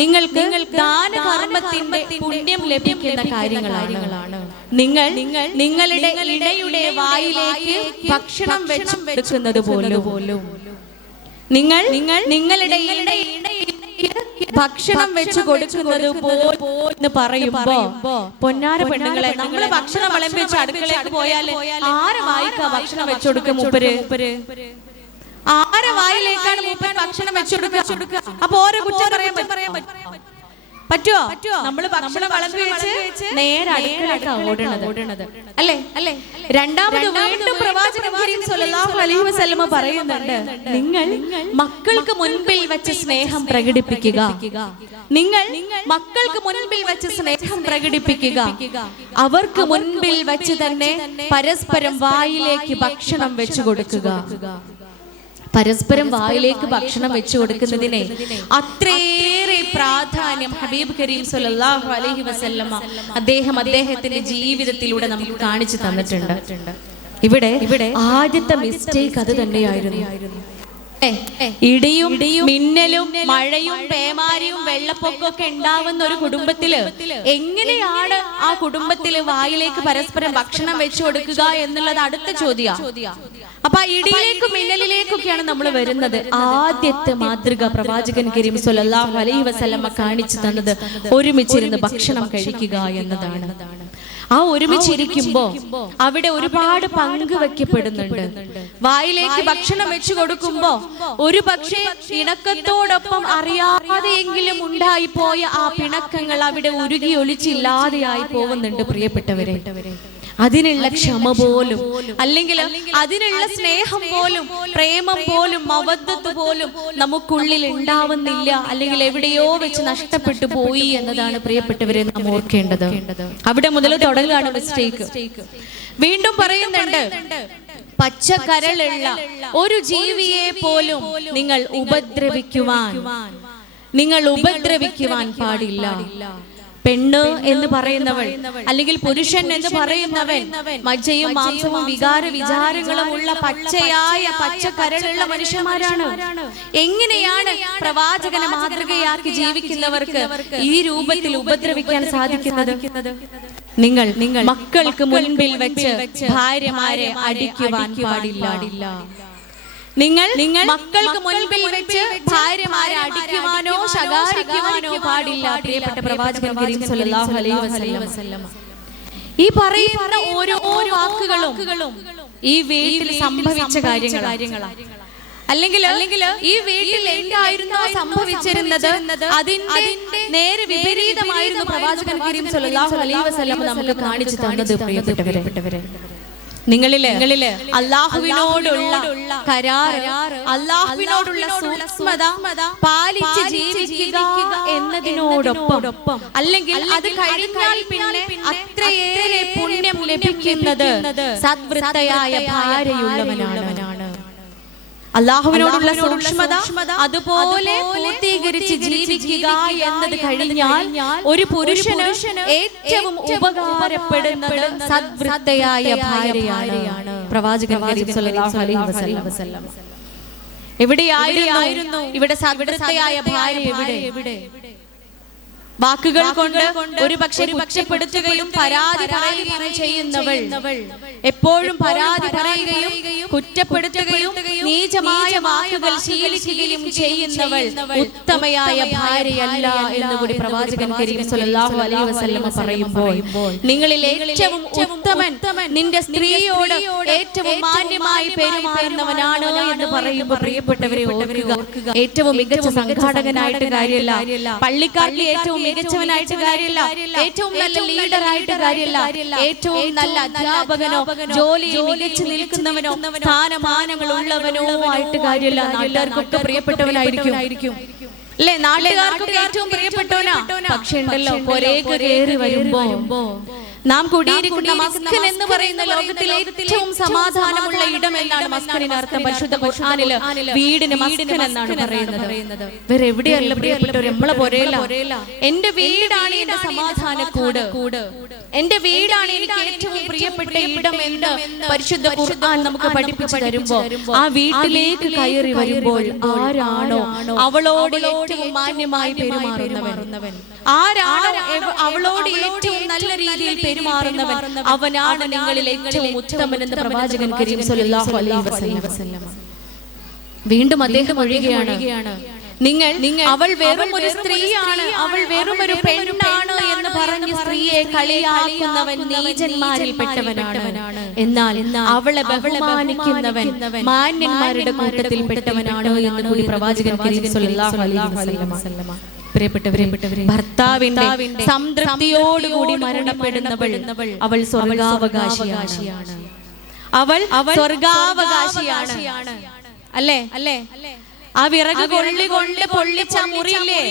നിങ്ങൾക്ക് ദാനകർമ്മത്തിന്റെ പുണ്യം ലഭിക്കുന്ന കാര്യങ്ങളാണ്. നിങ്ങളുടെ ഇടയുടെ വായിലേക്ക് ഭക്ഷണം വെച്ചെടുക്കുന്നത് പോലും നിങ്ങളുടെ ഭക്ഷണം വെച്ച് കൊടുക്കുന്നത് പോന്ന് പറയുമ്പോ പൊന്നാര പെണ്ണുങ്ങളെ, നമ്മള് ഭക്ഷണം വിളമ്പി വെച്ച് അടുക്കളയിലേക്ക് പോയാല് ആരെ വായിക്കാ ഭക്ഷണം വെച്ചുകൊടുക്കുക? മൂപ്പര് ആരെ വായിലേക്കാണ് മൂപ്പര് ഭക്ഷണം വെച്ചുകൊടുക്കുക? അപ്പൊ ഓരോ കുറ്റം പറയാൻ പറ്റുമോ? നമ്മള് ഭക്ഷണം വിളമ്പി വെച്ച് നേരെ അടുക്കളയിലേക്കാണ് ഓടണത് അല്ലേ? രണ്ടാമത് വീണ്ടും പ്രവാചകൻ കരീം സല്ലല്ലാഹു അലൈഹി വസല്ലം പറയുന്നുണ്ട്, നിങ്ങൾ മക്കൾക്ക് മുൻപിൽ വെച്ച് സ്നേഹം പ്രകടിപ്പിക്കുക. നിങ്ങൾ മക്കൾക്ക് മുൻപിൽ വെച്ച് സ്നേഹം പ്രകടിപ്പിക്കുക. അവർക്ക് മുൻപിൽ വെച്ച് തന്നെ പരസ്പരം വായിലേക്ക് ഭക്ഷണം വെച്ചു കൊടുക്കുക. പരസ്പരം വായിലേക്ക് ഭക്ഷണം വെച്ചു കൊടുക്കുന്നതിനെ അത്രയേറെ പ്രാധാന്യം ഹബീബ് കരീം സല്ലല്ലാഹു അലൈഹി വസല്ലമ അദ്ദേഹത്തിന്റെ ജീവിതത്തിലൂടെ നമുക്ക് കാണിച്ചു തന്നിട്ടുണ്ട്. ഇവിടെ ആദ്യത്തെ മിസ്റ്റേക്ക് അത് തന്നെയായിരുന്നു. ഇടിയും മിന്നലും മഴയും പേമാരിയും വെള്ളപ്പൊക്കമൊക്കെ ഉണ്ടാവുന്ന ഒരു കുടുംബത്തില് എങ്ങനെയാണ് ആ കുടുംബത്തില് വായിലേക്ക് പരസ്പരം ഭക്ഷണം വെച്ചു കൊടുക്കുക എന്നുള്ളത് അടുത്ത ചോദ്യം. അപ്പൊ ഇടിയിലേക്കും മിന്നലിലേക്കൊക്കെയാണ് നമ്മൾ വരുന്നത്. ആദ്യത്തെ മാതൃക പ്രവാചകൻ കരീം സല്ലല്ലാഹു അലൈഹി വസല്ലമ കാണിച്ചു തന്നത് ഒരുമിച്ചിരുന്ന് ഭക്ഷണം കഴിക്കുക എന്നതാണ്. ആ ഒരുമിച്ചിരിക്കുമ്പോ അവിടെ ഒരുപാട് പങ്ക് വെക്കപ്പെടുന്നുണ്ട്. വായിലേക്ക് ഭക്ഷണം വെച്ചു കൊടുക്കുമ്പോ ഒരു പക്ഷേ ഇണക്കത്തോടൊപ്പം അറിയാതെയെങ്കിലും ഉണ്ടായിപ്പോയ ആ പിണക്കങ്ങൾ അവിടെ ഉരുകി ഒലിച്ചില്ലാതെയായി പോകുന്നുണ്ട്. പ്രിയപ്പെട്ടവരെ, അതിനുള്ള ക്ഷമ പോലും, അല്ലെങ്കിൽ അതിനുള്ള സ്നേഹം പോലും, പ്രേമം പോലും, മവദ്ദത്ത് പോലും നമുക്കുള്ളിൽ ഉണ്ടാവുന്നില്ല, അല്ലെങ്കിൽ എവിടെയോ വെച്ച് നഷ്ടപ്പെട്ടു പോയി എന്നതാണ് പ്രിയപ്പെട്ടവരെ നാം ഓർക്കേണ്ടത്. അവിടെ മുതൽ തുടങ്ങുകയാണ് മിസ്റ്റേക്ക്. വീണ്ടും പറയുന്നുണ്ട്, പച്ചക്കരളുള്ള ഒരു ജീവിയെ പോലും നിങ്ങൾ ഉപദ്രവിക്കുവാൻ പാടില്ല. പെണ്ണ് എന്ന് പറയുന്നവൾ, അല്ലെങ്കിൽ പുരുഷൻ എന്ന് പറയുന്നവൻ മജ്ജയും മാംസവും വിചാരങ്ങളും ഉള്ള പച്ചക്കരളുള്ള മനുഷ്യന്മാരാണ്. എങ്ങനെയാണ് പ്രവാചകനെ മാതൃകയാക്കി ജീവിക്കുന്നവർക്ക് ഈ രൂപത്തിൽ ഉപദ്രവിക്കാൻ സാധിക്കുന്നത്? നിങ്ങൾ മക്കൾക്ക് മുൻപിൽ വെച്ച് ഭാര്യമാരെ അടിക്കുവാൻ പാടില്ല. നിങ്ങൾ മക്കൾക്ക് മുൻപിൽ വെച്ച് ഭാര്യമാരെ അടിക്കുവാനോ ശകാരിക്കുവാനോ പാടില്ല. പ്രിയപ്പെട്ട പ്രവാചകൻ കരീം സല്ലല്ലാഹു അലൈഹി വസല്ലം ഈ പറയുന്ന ഓരോ വാക്കുകളും ഈ വീട്ടിൽ സംഭവിച്ച കാര്യങ്ങളാണ്. അല്ലെങ്കിൽ ഈ വീട്ടിൽ എന്തായിരുന്നോ സംഭവിച്ചിരുന്നത് അതിന്റെ നേരെ വിപരീതമായിരുന്നു പ്രവാചകൻ കരീം സല്ലല്ലാഹു അലൈഹി വസല്ലം നമുക്ക് കാണിച്ചു തന്നത്. പ്രിയപ്പെട്ടവരെ, നിങ്ങളില് അല്ലാഹുവിനോടുള്ള കരാർ, അല്ലാഹുവിനോടുള്ള സൂക്ഷ്മത പാലിച്ച് ജീവിക്കുക എന്നതിനോടൊപ്പം, അല്ലെങ്കിൽ അത് കഴിഞ്ഞാൽ പിന്നെ അത്രയേറെ പുണ്യം ലഭിക്കുന്നത് സദ്വൃത്തയായ ഭാര്യയുള്ളവനാണ്. അല്ലാഹുവിനോടുള്ള സൂക്ഷ്മത അതുപോലെ പൂർത്തീകരിച്ച് ജീവിക്കുക എന്നത് കഴിഞ്ഞാൽ ഒരു പുരുഷന് ഏറ്റവും ഉപകാരപ്പെടുന്നത് സദ്വൃത്തയായ ഭാര്യയാണ്. പ്രവാചകൻ കരീം സല്ലല്ലാഹു അലൈഹി വസല്ലം എവിടെയായിരുന്നു? ഇവിടെ സദ്വൃത്തയായ ഭാര്യ എവിടെ? വാക്കുകൾ കൊണ്ട് ഒരു പക്ഷെ കുറ്റപ്പെടുത്തുകയും പരാതി പറയുകയും ചെയ്യുന്നവൾ, എപ്പോഴും പരാതി പറയുകയും കുറ്റപ്പെടുത്തുകയും നീചമായ വാക്കുകൾ ശീലിക്കുകയും ചെയ്യുന്നവൾ ഉത്തമയായ ഭാര്യയല്ല എന്നുകൂടി പ്രവാചകൻ കരീം സല്ലല്ലാഹു അലൈഹി വസല്ലം പറയുമ്പോൾ, നിങ്ങളിൽ ഏറ്റവും ഉത്തമൻ നിന്റെ സ്ത്രീയോട് ഏറ്റവും മാന്യമായി പെരുമാറുന്നവനാണ് എന്ന് പറയുമ്പോൾ പ്രിയപ്പെട്ടവരെ ഓർക്കുക, ഏറ്റവും മികച്ച സംഘാടകനായിട്ട് കാര്യമല്ല, പള്ളിക്കാരിൽ ഏറ്റവും മികച്ചവനായിട്ട് കാര്യമില്ല, ഏറ്റവും നല്ല ലീഡറായിട്ട് കാര്യമില്ല, ഏറ്റവും നല്ല അധ്യാപകനോ ജോലിയിൽ മികച്ചു നിൽക്കുന്നവനോ സ്ഥാനമാനങ്ങൾ ഉള്ളവനോ ആയിട്ട് കാര്യമില്ല. നാട്ടുകാർക്കൊക്കെ പ്രിയപ്പെട്ടവനായിരിക്കും അല്ലെ, നാട്ടുകാർക്കൊക്കെ ഏറ്റവും പ്രിയപ്പെട്ടവനാ. പക്ഷെ ഉണ്ടല്ലോ പൊരേക്ക് കയറി വരുമ്പോ നാം കുടിയിരിക്കുന്ന മസ്കൻ എന്ന് പറയുന്ന ലോകത്തിലെ ഏറ്റവും സമാധാനമുള്ള ഇടം എന്നാണ് മസ്കനിന് അർത്ഥം. പരിശുദ്ധ ഖുർആനില് വീടിന് മസ്കൻ എന്നാണ് പറയുന്നത്. വേറെ എവിടെയല്ല പ്രിയപ്പെട്ടവർ, നമ്മളെ പോരേല. എന്റെ വീടാണ് എന്റെ സമാധാനക്കൂട്, എന്റെ വീടാണ് എനിക്ക് ഏറ്റവും പ്രിയപ്പെട്ട ഇടം എന്ന് പരിശുദ്ധ ഖുർആൻ നമുക്ക് പഠിപ്പിച്ചു തരുമ്പോ ആ വീട്ടിലേക്ക് കയറി വരുമ്പോൾ ആരാണോ അവളോട് ഏറ്റവും മാന്യമായി പെരുമാറുന്നവൻ, ആരാണോ അവളോട് ഏറ്റവും നല്ല രീതിയിൽ പെരുമാറുന്നവൻ, അവനാണ് നിങ്ങളിൽ ഏറ്റവും ഉത്തമൻ എന്ന് പ്രവാചകൻ കരീം സ്വല്ലല്ലാഹു അലൈഹി വസല്ലം. വീണ്ടും അദ്ദേഹം ഒഴുകുകയാണ്, നിങ്ങൾ അവൾ വെറും ഒരു സ്ത്രീയാണ്, അവൾ വെറും ഒരു പെണ്ണാണ് എന്ന് പറഞ്ഞ് സ്ത്രീയെ കളിയാക്കുന്നവൻ നീചന്മാരിൽ പെട്ടവനാണ്. എന്നാൽ അവളെ ബഹുമാനിക്കുന്നവൻ മാന്യന്മാരുടെ കൂട്ടത്തിൽ പെട്ടവനാണ് എന്ന് കൂടി പ്രവാചകൻ കരീം സ്വല്ലല്ലാഹു അലൈഹി വസല്ലം. പ്രിയപ്പെട്ടവരെ, ഭർത്താവിന്റെ സംതൃപ്തിയോടുകൂടി മരണപ്പെടുന്നവൾ അവൾ സ്വർഗാവകാശിയാണ്. അവൾ സ്വർഗാവകാശിയാണ്. അല്ലേ? ആ വിറക് കൊണ്ട് പൊള്ളിച്ച മുറിയില്ലേ,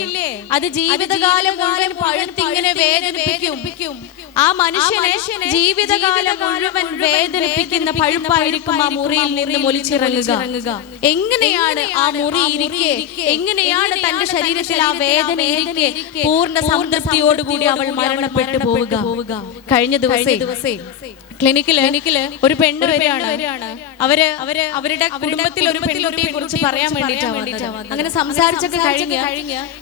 അത് ജീവിതകാലം മുഴുവൻ പഴുത്തിങ്ങനെ വേദനിപ്പിക്കും. ആ മനുഷ്യനെ ജീവിതകാലം മുഴുവൻ വേദനിപ്പിക്കുന്ന പഴുപ്പായിരിക്കും ആ മുറിയിൽ നിന്ന് ഒലിച്ചിറങ്ങുക. എങ്ങനെയാണ് ആ മുറി ഇരിക്കെ, എങ്ങനെയാണ് തന്റെ ശരീരത്തിൽ ആ വേദന ഇരിക്കെ പൂർണ്ണ സംതൃപ്തിയോടുകൂടി അവൾ മരണപ്പെട്ടു പോവുക? കഴിഞ്ഞ ദിവസേ ക്ലിനിക്കില് ഒരു പെണ്ണ് വരികയാണ്. അവരുടെ കുടുംബത്തിൽ ഒരു പെൺകുട്ടിയെ കുറിച്ച് പറയാൻ വേണ്ടിയിട്ടാണ്. അങ്ങനെ സംസാരിച്ചൊക്കെ കഴിഞ്ഞ്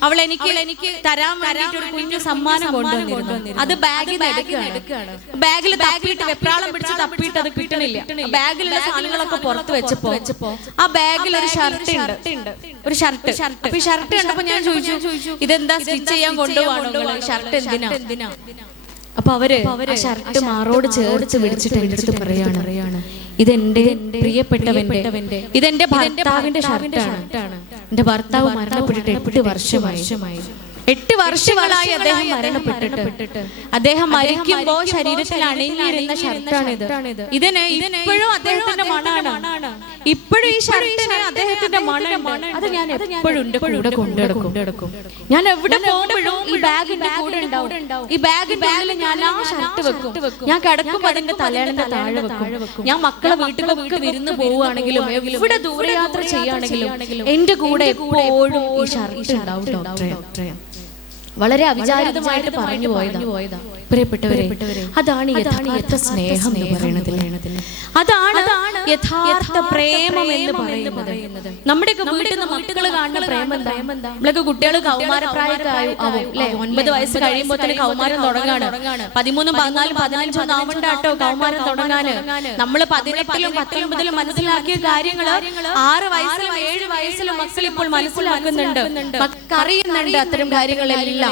അവൾ എനിക്ക് തരാൻ വേണ്ടിയിട്ട് ഒരു കുഞ്ഞു സമ്മാനം കൊണ്ടുവന്നിരുന്നു. അത് ബാഗിൽ നിന്ന് എടുക്കുകയാണ്. ബാഗിൽ തപ്പിയിട്ട് വെപ്രാളം പിടിച്ച് തപ്പിയിട്ട് അത് കിട്ടണില്ല. ബാഗിലുള്ള സാധനങ്ങളൊക്കെ പുറത്ത് വെച്ചപ്പോ ആ ബാഗിൽ ഒരു ഷർട്ട് ഉണ്ട്, ഒരു ഷർട്ട്. അപ്പൊ ഈ ഷർട്ട് കണ്ടപ്പോ ഞാൻ ചോദിച്ചു, ഇതെന്താ സ്റ്റിച്ച് ചെയ്യാൻ കൊണ്ടുപോകാണോ? ഷർട്ട് എന്തിനാ? അപ്പൊ അവര് ഷർട്ട് മാറോട് ചേർത്ത് പിടിച്ചിട്ട് എന്റെ അടുത്ത് പറയാണ്, ഇതെന്റെ പ്രിയപ്പെട്ടവന്റെ, ഇതെന്റെ ഭർത്താവിന്റെ ഷർട്ടാണ്. എന്റെ ഭർത്താവ് മരണപ്പെട്ടിട്ട് 8 വർഷമായി. 8 വർഷങ്ങളായി അദ്ദേഹം മരണപ്പെട്ടിട്ട് അദ്ദേഹം മരിക്കുമ്പോ ശരീരത്തിൽ അണിഞ്ഞിരുന്ന ഷർട്ടാണിത്. ഇതിന് ഇപ്പോഴും അദ്ദേഹത്തിന്റെ മണാണ്. ഇപ്പോഴും ഈ ഷർട്ടിന് അദ്ദേഹത്തിന്റെ മണമാണ്. അത് ഞാൻ എപ്പോഴും എന്റെ കൂടെ കൊണ്ടുനടക്കും. ഞാൻ എവിടെ പോകുമ്പോഴും ഈ ബാഗിന്റെ കൂടെ ഉണ്ടാവും. ഈ ബാഗിന്റെ ഉള്ളിൽ ഞാൻ ആ ഷർട്ട് വെക്കും. ഞാൻ കിടക്കുമ്പോൾ അതിന്റെ തലയണിന്റെ താഴെ വെക്കും. ഞാൻ മക്കളെ വീട്ടിലൊക്കെ വിരുന്ന് പോവുകയാണെങ്കിലും എവിടെ ദൂരയാത്ര ചെയ്യുകയാണെങ്കിലും എന്റെ കൂടെ എപ്പോഴും ഈ ഷർട്ട് ഉണ്ടാവും. ഡോക്ടറെ വളരെ അവിചാരിതമായിട്ട് പറഞ്ഞു പോയതാ. പ്രിയപ്പെട്ടവരെ, അതാണ് യഥാർത്ഥ സ്നേഹം എന്ന് പറയുന്നത്. അതാണ് യഥാർത്ഥ പ്രേമം എന്ന് പറയുന്നത്. നമ്മുടെയൊക്കെ വീട്ടിൽ നിന്ന് മക്കള് കാണുന്ന പ്രേമം എന്താ? നമ്മളൊക്കെ കുട്ടികൾ കൗമാരപ്രായക്കാരും അല്ലെ, 9 വയസ്സ് കഴിയുമ്പോൾ തന്നെ കൗമാരം തുടങ്ങാണ്. 13, 14, 15 ആവണ്ടാട്ടോ കൗമാരം തുടങ്ങാന്. നമ്മള് 18, 19 മനസ്സിലാക്കിയ കാര്യങ്ങള് 6 വയസ്സിലും 7 വയസ്സിലും മക്കൾ ഇപ്പോൾ മനസ്സിലാക്കുന്നുണ്ട്, അറിയുന്നുണ്ട് അത്തരം കാര്യങ്ങളെല്ലാം.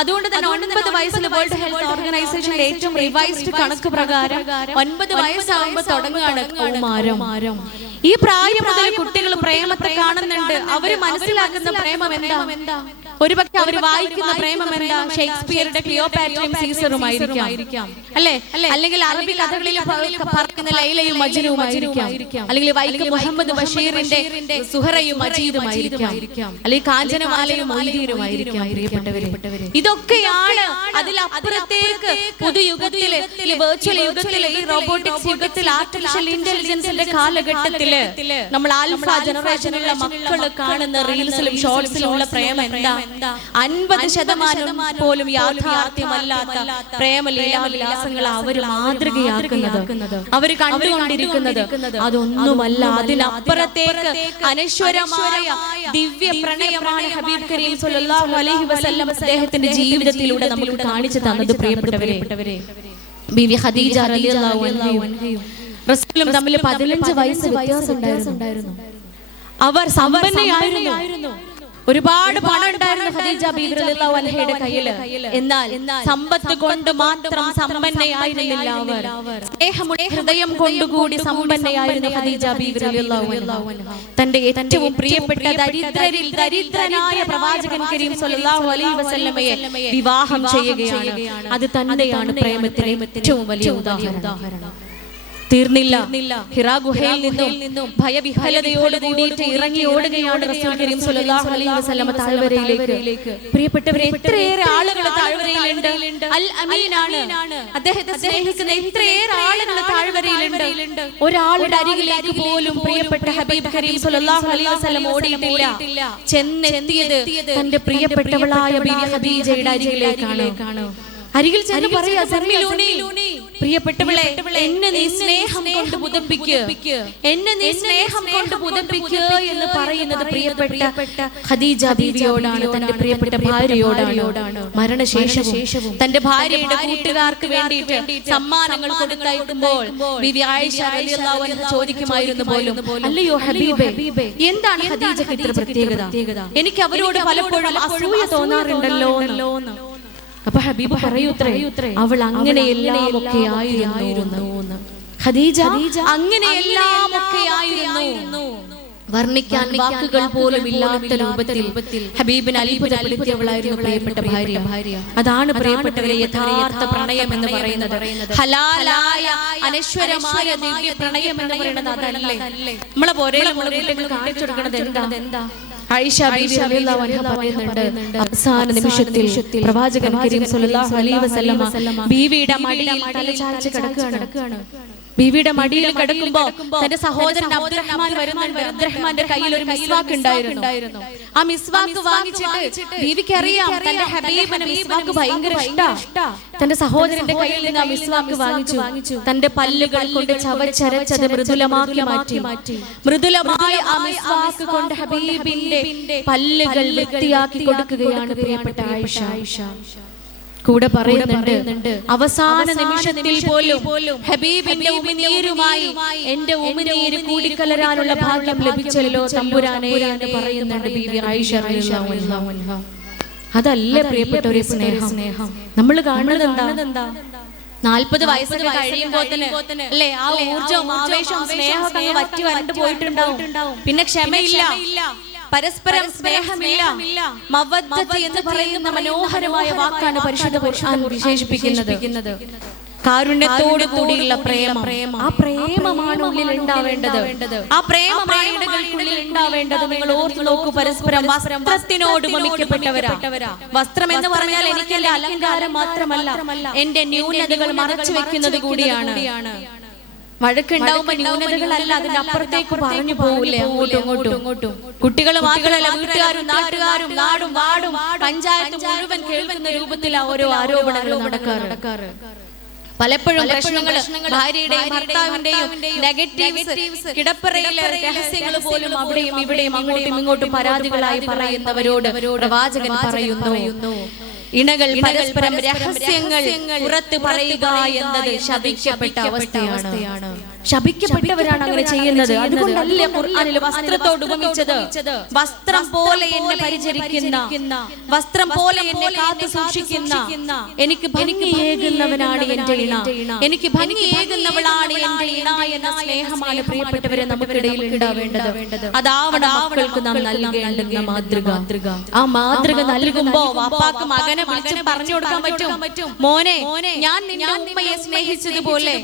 അതുകൊണ്ട് തന്നെ 9 വയസ്സിൽ വേൾഡ് ഹെൽത്ത് ഓർഗനൈസേഷന്റെ ഏറ്റവും റിവൈസ്ഡ് കണക്ക് പ്രകാരം 9 വയസ്സാകുമ്പോൾ തുടങ്ങുകയാണ് കൗമാരം. ഈ പ്രായം മുതൽ കുട്ടികൾ പ്രേമത്തെ കാണുന്നുണ്ട്. അവര് മനസ്സിലാക്കുന്ന പ്രേമം എന്താ? ഒരുപക്ഷെ അവർ വായിക്കുന്ന പ്രേമം എന്താ? ഷേക്സ്പിയറുടെ ക്ലിയോപാട്രയും സീസറുമായിരിക്കാം, അല്ലെ? അല്ലെങ്കിൽ അറബി കഥകളിൽ പറയുന്ന ലൈലയും മജ്നുവുമായിരിക്കാം, അല്ലെങ്കിൽ വൈക്കം മുഹമ്മദ് ബഷീറിന്റെ സുഹറയും മജീദുമായിരിക്കാം, അല്ലെങ്കിൽ കാഞ്ചനമാലയും മൊയ്തീനുമായിരിക്കാം. പ്രിയപ്പെട്ടവരെ, ഇതൊക്കെയാണ് അതിലപ്പുറത്തേക്ക് പുതുയുഗത്തില്, വെർച്വൽ യുഗത്തില്, ഈ റോബോട്ടിക്സ് യുഗത്തിൽ, ആർട്ടിഫിഷ്യൽ ഇന്റലിജൻസിന്റെ കാലഘട്ടത്തില് നമ്മൾ ആൽഫ ജനറേഷനുള്ള മക്കള് കാണുന്ന റീൽസിലും ഷോർട്സിലും ഉള്ള പ്രേമം എന്താ? 50% പോലും യാഥാർത്ഥ്യമല്ലാത്ത പ്രേമലീലാവിലാസങ്ങൾ അവര് മാതൃകയാക്കുന്നത്, അവര് കണ്ടുകൊണ്ടിരിക്കുന്നത് അതൊന്നുമല്ല. അതിനപ്പുറത്തേക്ക് അനശ്വരമായ ദിവ്യ പ്രണയമാണ് ഹബീബ് കരീം സ്വല്ലല്ലാഹു അലൈഹി വസല്ലം അദ്ദേഹത്തിന്റെ ജീവിതത്തിലൂടെ നമുക്ക് കാണിച്ചു തന്നത്. പ്രിയപ്പെട്ടവരെ, ബീവി ഖദീജ റളിയല്ലാഹു അൻഹയും റസൂലും തമ്മിൽ 15 വയസ്സ് വ്യത്യാസം ഉണ്ടായിരുന്നു. അവർ സമ്പന്നയായിരുന്നു. ഒരുപാട് പണം ഉണ്ടായിരുന്നു ഖദീജ ബീവി റളിയല്ലാഹു അൻഹയുടെ കയ്യില്. എന്നാൽ സമ്പത്ത് കൊണ്ട് മാത്രം സമ്പന്നയായിരുന്നില്ല അവർ. സ്നേഹമുള്ള ഹൃദയം കൊണ്ടുകൂടി സമ്പന്നയായിരുന്നു ഖദീജ ബീവി റളിയല്ലാഹു അൻഹ. തന്റെ ഏറ്റവും പ്രിയപ്പെട്ട ദരിദ്രരിൽ ദരിദ്രനായ പ്രവാചകൻ കരീം സ്വല്ലല്ലാഹു അലൈഹി വസല്ലമയെ വിവാഹം ചെയ്യുകയാണ്. അത് തന്നെയാണ് പ്രേമത്തിലെ ഏറ്റവും വലിയ ഉദാഹരണം. തീർന്നില്ല. ഹിറാ ഗുഹയിൽ നിന്നും ഭയവിഹ്വലതയോട് കൂടിയിട്ട് ഇറങ്ങി ഓടുകയാണ് റസൂൽ കരീം സ്വല്ലല്ലാഹു അലൈഹി വസല്ലമ താഴ്വരയിലേക്ക്. പ്രിയപ്പെട്ടവരെ, എത്രയേറെ ആളുകൾ താഴ്വരയിലുണ്ട്. അൽ അമീനാണ്, അദ്ദേഹത്തെ സ്നേഹിക്കുന്ന എത്രയേറെ ആളുകൾ താഴ്വരയിലുണ്ട്. ഒരാളുടെ അരികിലേക്ക് പോലും പ്രിയപ്പെട്ട ഹബീബ് കരീം സ്വല്ലല്ലാഹു അലൈഹി വസല്ലം ഓടിയിട്ടില്ല. ചെന്നെത്തിയത് തന്റെ പ്രിയപ്പെട്ടവളായ ബീവി ഖദീജയുടെ അരികിലേക്കാണ്. അരികിൽ ചെന്ന് പറയാ, പ്രിയപ്പെട്ടവളെ, എന്നെ നീ സ്നേഹം കൊണ്ട് പുതപ്പിക്ക്, എന്നെ നീ സ്നേഹം കൊണ്ട് പുതപ്പിക്ക് എന്ന് പറയുന്നത് പ്രിയപ്പെട്ട ഖദീജ ബീവിയോടാണ്, തന്റെ പ്രിയപ്പെട്ട ഭാര്യയോടാണ്. മരണശേഷവും തന്റെ ഭാര്യയുടെ കൂട്ടുകാർക്ക് വേണ്ടിയിട്ട് സമ്മാനങ്ങൾ കൊടുത്തയക്കുമ്പോൾ ബീവി ആയിഷ റളിയല്ലാഹു അൻഹ ചോദിക്കുമായിരുന്നു പോലും, അല്ലയോ ഹബീബേ, എന്താണ് ഖദീജക്ക് ഇത്ര പ്രത്യേകത? എനിക്ക് അവരോട് പലപ്പോഴും അസൂയ തോന്നാറുണ്ടല്ലോ. അപ്പൊ ഹബീബ് പറയൂത്രേ, അവൾ അങ്ങനെയെല്ലാം ഒക്കെ ആയിരുന്നു. ഖദീജ അങ്ങനെയെല്ലാം ഒക്കെ ആയിരുന്നു. വർണ്ണിക്കാൻ വാക്കുകൾ പോലും ഇല്ലാത്ത രൂപത്തിൽ ഹബീബിനെ അത്ഭുതപ്പെടുത്തിയവളായിരുന്നു പ്രിയപ്പെട്ട ഭാര്യ. അതാണ് പ്രിയപ്പെട്ടവരെ യഥാർത്ഥ പ്രണയം എന്ന് പറയുന്നത്. ഹലാലായ അനശ്വരമായ ദിവ്യ പ്രണയം എന്ന് പറയുന്നത് അതല്ലേ. നമ്മളെ പോലെ കാണിച്ചു കൊടുക്കുന്നത് എന്താ? ആയിഷ ബീവി റളിയല്ലാഹു അൻഹ പറയുന്നുണ്ട്, അവസാന നിമിഷത്തിൽ പ്രവാചകൻ കരീം സ്വല്ലല്ലാഹു അലൈഹി വസല്ലമ ബീവിയുടെ മടിയിൽ തലചായ്ച്ച് കിടക്കുകയാണ്. ബീവിയുടെ മടിയിൽ കിടക്കുമ്പോ തന്റെ സഹോദരൻ അബ്ദുറഹ്മാൻ വരുന്നുണ്ട്. അബ്ദുറഹ്മാന്റെ കയ്യിൽ ഒരു മിസ്വാക്ക് ഉണ്ടായിരുന്നു. ആ മിസ്വാക്ക് വാങ്ങിച്ചിട്ട് ബീവിക്ക് അറിയാം തന്റെ ഹബീബിന് മിസ്വാക്ക് ഭയങ്കര ഇഷ്ടാ. തന്റെ സഹോദരന്റെ കയ്യിൽ നിന്ന് ആ മിസ്വാക്ക് വാങ്ങിച്ചു. തന്റെ പല്ലുകൾ കൊണ്ട് ചവച്ചരച്ചത് മൃദുലമാക്കി മാറ്റി. മൃദുലമായ ആ മിസ്വാക്ക് കൊണ്ട് ഹബീബിന്റെ പല്ലുകൾ വൃത്തിയാക്കി കൊടുക്കുകയാണ് പ്രിയപ്പെട്ട ആയിഷ. കൂടെ പറയുന്നുണ്ട്, അവസാന നിമിഷത്തിൽ പോലും ഹബീബിന്റെ ഉമിനീരുമായി എന്റെ ഉമിനീര് കൂടിക്കലരാനുള്ള ഭാഗ്യം ലഭിച്ചല്ലോ തമ്പുരാനെ എന്ന് പറയുന്നുണ്ട് ബീവി ആയിഷ റളിയല്ലാഹു അൻഹ. അതല്ലേ പ്രിയപ്പെട്ടവരെ സ്നേഹം. നമ്മൾ കാണുന്നത് എന്താ? 40 വയസ്സൊക്കെ കഴിയുമ്പോൾ തന്നെ അല്ലേ ആ ഊർജവും ആവേശവും സ്നേഹമൊക്കെ വറ്റി വരണ്ടു പോയിട്ടുണ്ടാവും. പിന്നെ ക്ഷമയില്ല, പരസ്പരം സ്നേഹമില്ല. മവദ്ദത്ത് എന്ന് പറയുന്ന മനോഹരമായ വാക്കാണ് പരിശുദ്ധ ഖുർആൻ വിശേഷിപ്പിക്കുന്നത്. കാരുണ്യത്തോടു കൂടിയുള്ള പ്രേമം. ആ പ്രേമമാണ് ഉള്ളിൽ ഉണ്ടാവേണ്ടത്. ആ പ്രേമമാണ് ഇടകൾക്കുള്ളിൽ ഉണ്ടാവേണ്ടത്. നിങ്ങൾ ഓർത്തു നോക്കൂ, പരസ്പരം വസ്ത്രത്തിനോട് ഉപമിക്കപ്പെട്ടവരാ. വസ്ത്രം എന്ന് പറഞ്ഞാൽ എനിക്ക് എന്റെ അലങ്കാരം മാത്രമല്ല, എന്റെ ന്യൂനതകൾ മറച്ചു വെക്കുന്നത് കൂടിയാണ്. വഴക്കുണ്ടാവുമ്പോ ന്യൂനതകളല്ല, അതിന്റെ അപ്പുറത്തേക്ക് പറഞ്ഞു പോകൂലേ അങ്ങോട്ടും ഇങ്ങോട്ടും. കുട്ടികൾ മാത്രമല്ല, വീട്ടുകാരും നാട്ടുകാരും നാടും വാടും പഞ്ചായത്ത് മുഴുവൻ കേൾക്കുന്ന രൂപത്തിലാ ഓരോ ആരോപണങ്ങളും നടക്കാറ്. പലപ്പോഴും പ്രശ്നങ്ങൾ ഭാര്യയുടെയും ഭർത്താവിന്റെയും നെഗറ്റീവ്സ്, കിടപ്പറയിലെ രഹസ്യങ്ങൾ പോലും അവിടെയും ഇവിടെയും അങ്ങോട്ടും ഇങ്ങോട്ടും പരാതികളായി പറയുന്നവരോട് പ്രവാചകൻ പറയുന്നു, ഇണകൾ പരസ്പരം രഹസ്യങ്ങൾ പുറത്ത് പറയുക എന്നത് ശപിക്കപ്പെട്ട അവസ്ഥയാണ്. ശപിക്കപ്പെട്ടവരാണ് അങ്ങനെ ചെയ്യുന്നത്. അതുകൊണ്ടല്ലേ ഖുർആനിൽ വസ്ത്രത്തോട് ഉപമിച്ചത്. വസ്ത്രം പോലെ എന്നെ പരിചരിക്കുന്ന, വസ്ത്രം പോലെ എന്നെ കാത്തു സൂക്ഷിക്കുന്ന, എനിക്ക് ഭംഗിയേകുന്നവനാണ് എന്റെ ഇണ, എനിക്ക് ഭംഗിയേകുന്നവളാണ് എന്റെ ഇണ എന്ന സ്നേഹമാണ് പ്രിയപ്പെട്ടവരെ നമുക്കിടയിൽ ഉണ്ടാവേണ്ടത്. അതാവണം മക്കൾക്ക് നാം നൽകേണ്ടുന്ന മാതൃക. ആ മാതൃക നൽകുമ്പോ വാപ്പാക്ക് മകനെ വിളിച്ച് പറഞ്ഞു കൊടുക്കാൻ പറ്റും, മോനെ, ഞാൻ നിന്റെ ഉമ്മയെ സ്നേഹിച്ചതുപോലെ,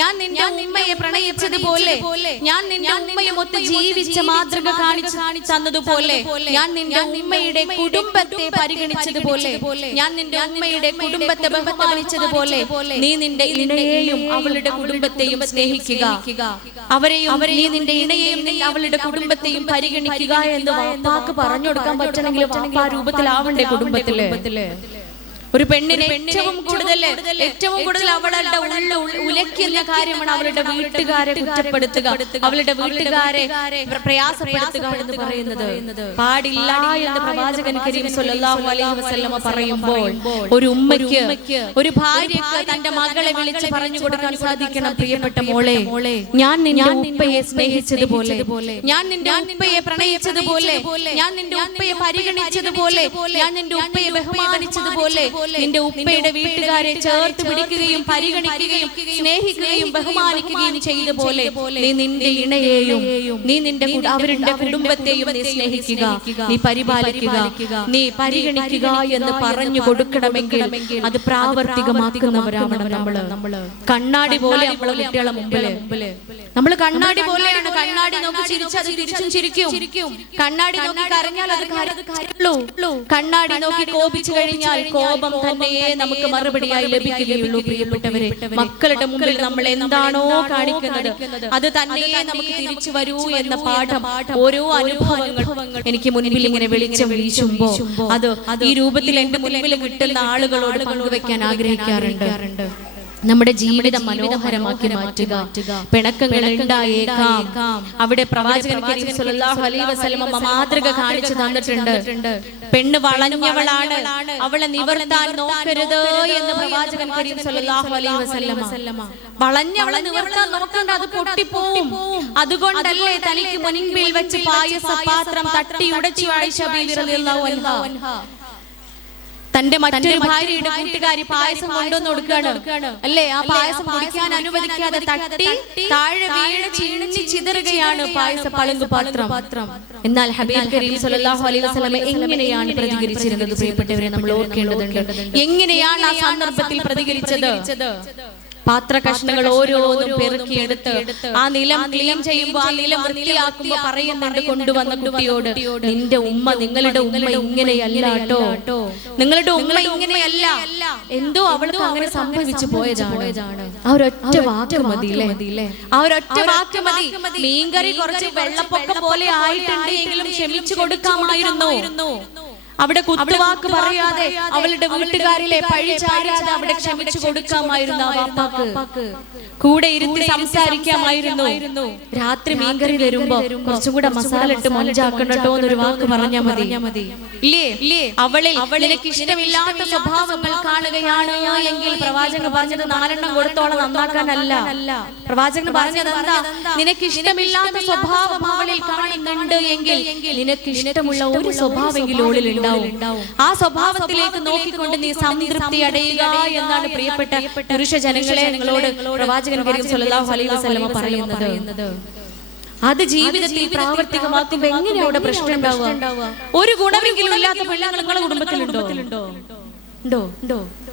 ഞാൻ നിന്റെ ഉമ്മയെ പ്രണയിച്ചതുപോലെ, ഞാൻ നിന്റെ ഉമ്മയുമൊത്ത് ജീവിച്ച മാതൃക കാണിച്ചു തന്നതുപോലെ, ഞാൻ നിന്റെ ഉമ്മയുടെ കുടുംബത്തെ പരിഗണിച്ചതുപോലെ, ഞാൻ നിന്റെ ഉമ്മയുടെ കുടുംബത്തെ ബഹുമാനിച്ചതുപോലെ നീ നിന്റെ ഇണയെയും അവളുടെ കുടുംബത്തെയും സ്നേഹിക്കുക, അവരെയും നീ നിന്റെ ഇണയെയും അവളുടെ കുടുംബത്തെയും പരിഗണിക്കുക എന്ന് വാപ്പാക്ക് പറഞ്ഞു കൊടുക്കാൻ പറ്റണമെങ്കിൽ വാപ്പാ രൂപത്തിലാവണ്ടേ കുടുംബത്തില്. ഒരു പെണ്ണിന് ഏറ്റവും കൂടുതൽ അവളുടെ ഉലയ്ക്കുന്ന കാര്യമാണ് അവളുടെ വീട്ടുകാരെ കുറ്റപ്പെടുത്തുക, അവളുടെ വീട്ടുകാരെ പ്രയാസപ്പെടുത്തുക എന്ന് പറയുന്നത് പാടില്ല എന്ന് പ്രവാചകൻ കരീം സ്വല്ലല്ലാഹു അലൈഹി വസല്ലമ പറയുമ്പോൾ ഒരു ഉമ്മയ്ക്ക്, ഒരു ഭാര്യയ്ക്ക് തന്റെ മകളെ വിളിച്ച് പറഞ്ഞു കൊടുക്കാൻ സാധിക്കണം, പ്രിയപ്പെട്ട മോളെ, ഞാൻ നിന്റെ ഉപ്പയെ സ്നേഹിച്ചതുപോലെ, ഞാൻ നിന്റെ ഉപ്പയെ പ്രണയിച്ചതുപോലെ, ഞാൻ നിന്റെ ഉപ്പയെ പരിഗണിച്ചതുപോലെ, ഞാൻ നിന്റെ ഉപ്പയെ ബഹുമാനിച്ചതുപോലെ, നിന്റെ ഉപ്പയുടെ വീട്ടുകാരെ ചേർത്ത് പിടിക്കുകയും പരിഗണിക്കുകയും സ്നേഹിക്കുകയും ബഹുമാനിക്കുകയും ചെയ്ത പോലെ നീ നിന്റെ ഇണയെയും നീ നിന്റെ അവരുടെ കുടുംബത്തെയും നീ സ്നേഹിക്കുക, നീ പരിപാലിക്കുക, നീ പരിഗണിക്കുക എന്ന് പറഞ്ഞു കൊടുക്കണമെങ്കിൽ അത് പ്രാവർത്തികമാക്കുന്നവരാവണം നമ്മള്. കണ്ണാടി പോലെ നമ്മളെ കുട്ടികളെ മുമ്പില് നമ്മൾ കണ്ണാടി പോലെയാണ്. കണ്ണാടി നോക്കി ചിരിച്ചത് തിരിച്ചും ചിരിക്കും, കണ്ണാടി നോക്കി കരഞ്ഞാൽ അത് കരയുള്ളൂ, കണ്ണാടി നോക്കി കോപിച്ചു കഴിഞ്ഞാൽ കോപം തന്നെയേ നമുക്ക് മറുപടിയായി ലഭിക്കുകയുള്ളൂ. പ്രിയപ്പെട്ടവരെ, മക്കളുടെ മുമ്പിൽ നമ്മൾ എന്താണോ കാണിക്കുന്നത് അത് തന്നെയേ നമുക്ക് തിരിച്ചു വരൂ എന്ന പാഠം ഓരോ അനുഭവങ്ങൾ എനിക്ക് മുൻപിൽ ഇങ്ങനെ വെളിച്ചം വീശുമ്പോ അത് ഈ രൂപത്തിൽ എന്റെ മുൻപിൽ കിട്ടുന്ന ആളുകളോട് പങ്കുവെക്കാൻ ആഗ്രഹിക്കാറുണ്ട്. നമ്മുടെ ജീവിതം മനോഹരമാക്കി മാറ്റുക. പിണക്കങ്ങൾ ഉണ്ടായേക്കാം, അവിടെ പ്രവാചകൻ കരീം സ്വല്ലല്ലാഹു അലൈഹി വസല്ലമ മാതൃക കാണിച്ചു തന്നിട്ടുണ്ട്. പെണ്ണ് വളഞ്ഞവളാണ്, അവളെ നിവർത്താൻ നോക്കരുത് എന്ന് പ്രവാചകൻ കരീം സ്വല്ലല്ലാഹു അലൈഹി വസല്ലമ. വളഞ്ഞവളെ നിവർത്താൻ നോക്കണ്ട, അത് പൊട്ടിപ്പോവും. അതുകൊണ്ടല്ലേ തനിക്ക് മുൻപിൽ വെച്ച് പായസപാത്രം തട്ടി ഉടച്ചു ആയിഷ ബീവി റളിയല്ലാഹു അൻഹാ തന്റെ മറ്റൊരു ഭാര്യയുടെ കൂട്ടുകാരി പായസം കൊണ്ടുവന്ന് കൊടുക്കുകയാണ് അല്ലേ? ആ പായസം കുടിക്കാൻ അനുവദിക്കാതെ തട്ടി താഴെ വീണ് ചീണിച്ച് ചിതറുകയാണ് പായസ പളുങ്ക് പാത്രം. എന്നാൽ ഹബീബ് കരീം സ്വല്ലല്ലാഹു അലൈഹി വസല്ലം എങ്ങനെയാണ് പ്രതികരിച്ചിരുന്നത്? പ്രിയപ്പെട്ടവരെ, നമ്മൾ ഓർക്കേണ്ടതുണ്ട്. എങ്ങനെയാണ് ആ സന്ദർഭത്തിൽ പ്രതികരിച്ചത്? പാത്ര കഷ്ണങ്ങൾ ഓരോന്നും പെറുക്കിയെടുത്ത് ആ നിലം ക്ലീൻ ചെയ്യുമ്പോൾ, ആ നിലം വൃത്തിയാക്കുമ്പോൾ പറയുന്നുണ്ട് കൊണ്ടുവന്ന കുട്ടിയോട്, നിന്റെ ഉമ്മ, നിങ്ങളുടെ ഉമ്മ ഇങ്ങനെയല്ല കേട്ടോ, നിങ്ങളുടെ ഉമ്മ ഇങ്ങനെയല്ല. എന്തോ അവൾക്ക് അങ്ങനെ സംഭവിച്ചു പോയതാണ്. ആ ഒരൊറ്റ വാക്ക് മതിയില്ലേ? ആ ഒരൊറ്റ വാക്ക് മതി. മീൻകറി കുറച്ച് വെള്ളപ്പൊക്കം പോലെ ആയിട്ടുണ്ട് എങ്കിലും ക്ഷമിച്ചു കൊടുക്കാമായിരുന്നു. അവിടെ കുത്തുവാക്ക് പറയാതെ, അവളുടെ വീട്ടുകാരിലെ പഴി ചാരാതെ അവിടെ ക്ഷമിച്ചു കൊടുക്കാമായിരുന്നു. ആ വാപ്പാക്ക് കൂടെ ഇരുത്തി സംസാരിക്കാമായിരുന്നു. രാത്രി മീൻകറി തരുമ്പോ കുറച്ചും കൂടെ മസാല ഇട്ട് മൊഞ്ചാക്കണട്ടോ എന്നൊരു വാക്ക് പറഞ്ഞാൽ മതി. ഇല്ലേ? അവളിൽ നിനക്ക് ഇഷ്ടമില്ലാത്ത സ്വഭാവങ്ങൾ കാണുകയാണ് എങ്കിൽ പ്രവാചകൻ പറഞ്ഞത് 4 കൊടുത്തോളം നന്നാക്കാനല്ല. പ്രവാചകൻ പറഞ്ഞത് എന്താ? നിനക്ക് ഇഷ്ടമില്ലാത്ത സ്വഭാവം അവളിൽ കാണുന്നുണ്ട് എങ്കിൽ നിനക്ക് ഇഷ്ടമുള്ള ഒരു സ്വഭാവമെങ്കിലും ഉള്ളിൽ ഉണ്ടാവും. ആ സ്വഭാവത്തിലേക്ക് നോക്കിക്കൊണ്ട് നീ സംതൃപ്തി അടയുക എന്നാണ് പ്രിയപ്പെട്ട പുരുഷ ജനങ്ങളെ നിങ്ങളോട് പ്രവാചകൻ കരീം സ്വല്ലല്ലാഹു അലൈഹി വസല്ലമ പറയുന്നത്. അത് ജീവിതത്തിൽ പ്രാവർത്തികമാക്കുമ്പോൾ എങ്ങനെയാ അവിടെ പ്രശ്നം ഉണ്ടാവുക? ഒരു ഗുണമെങ്കിലും ഇല്ലാത്ത പെണ്ണുങ്ങൾ നിങ്ങളുടെ കുടുംബത്തിലുണ്ടോ?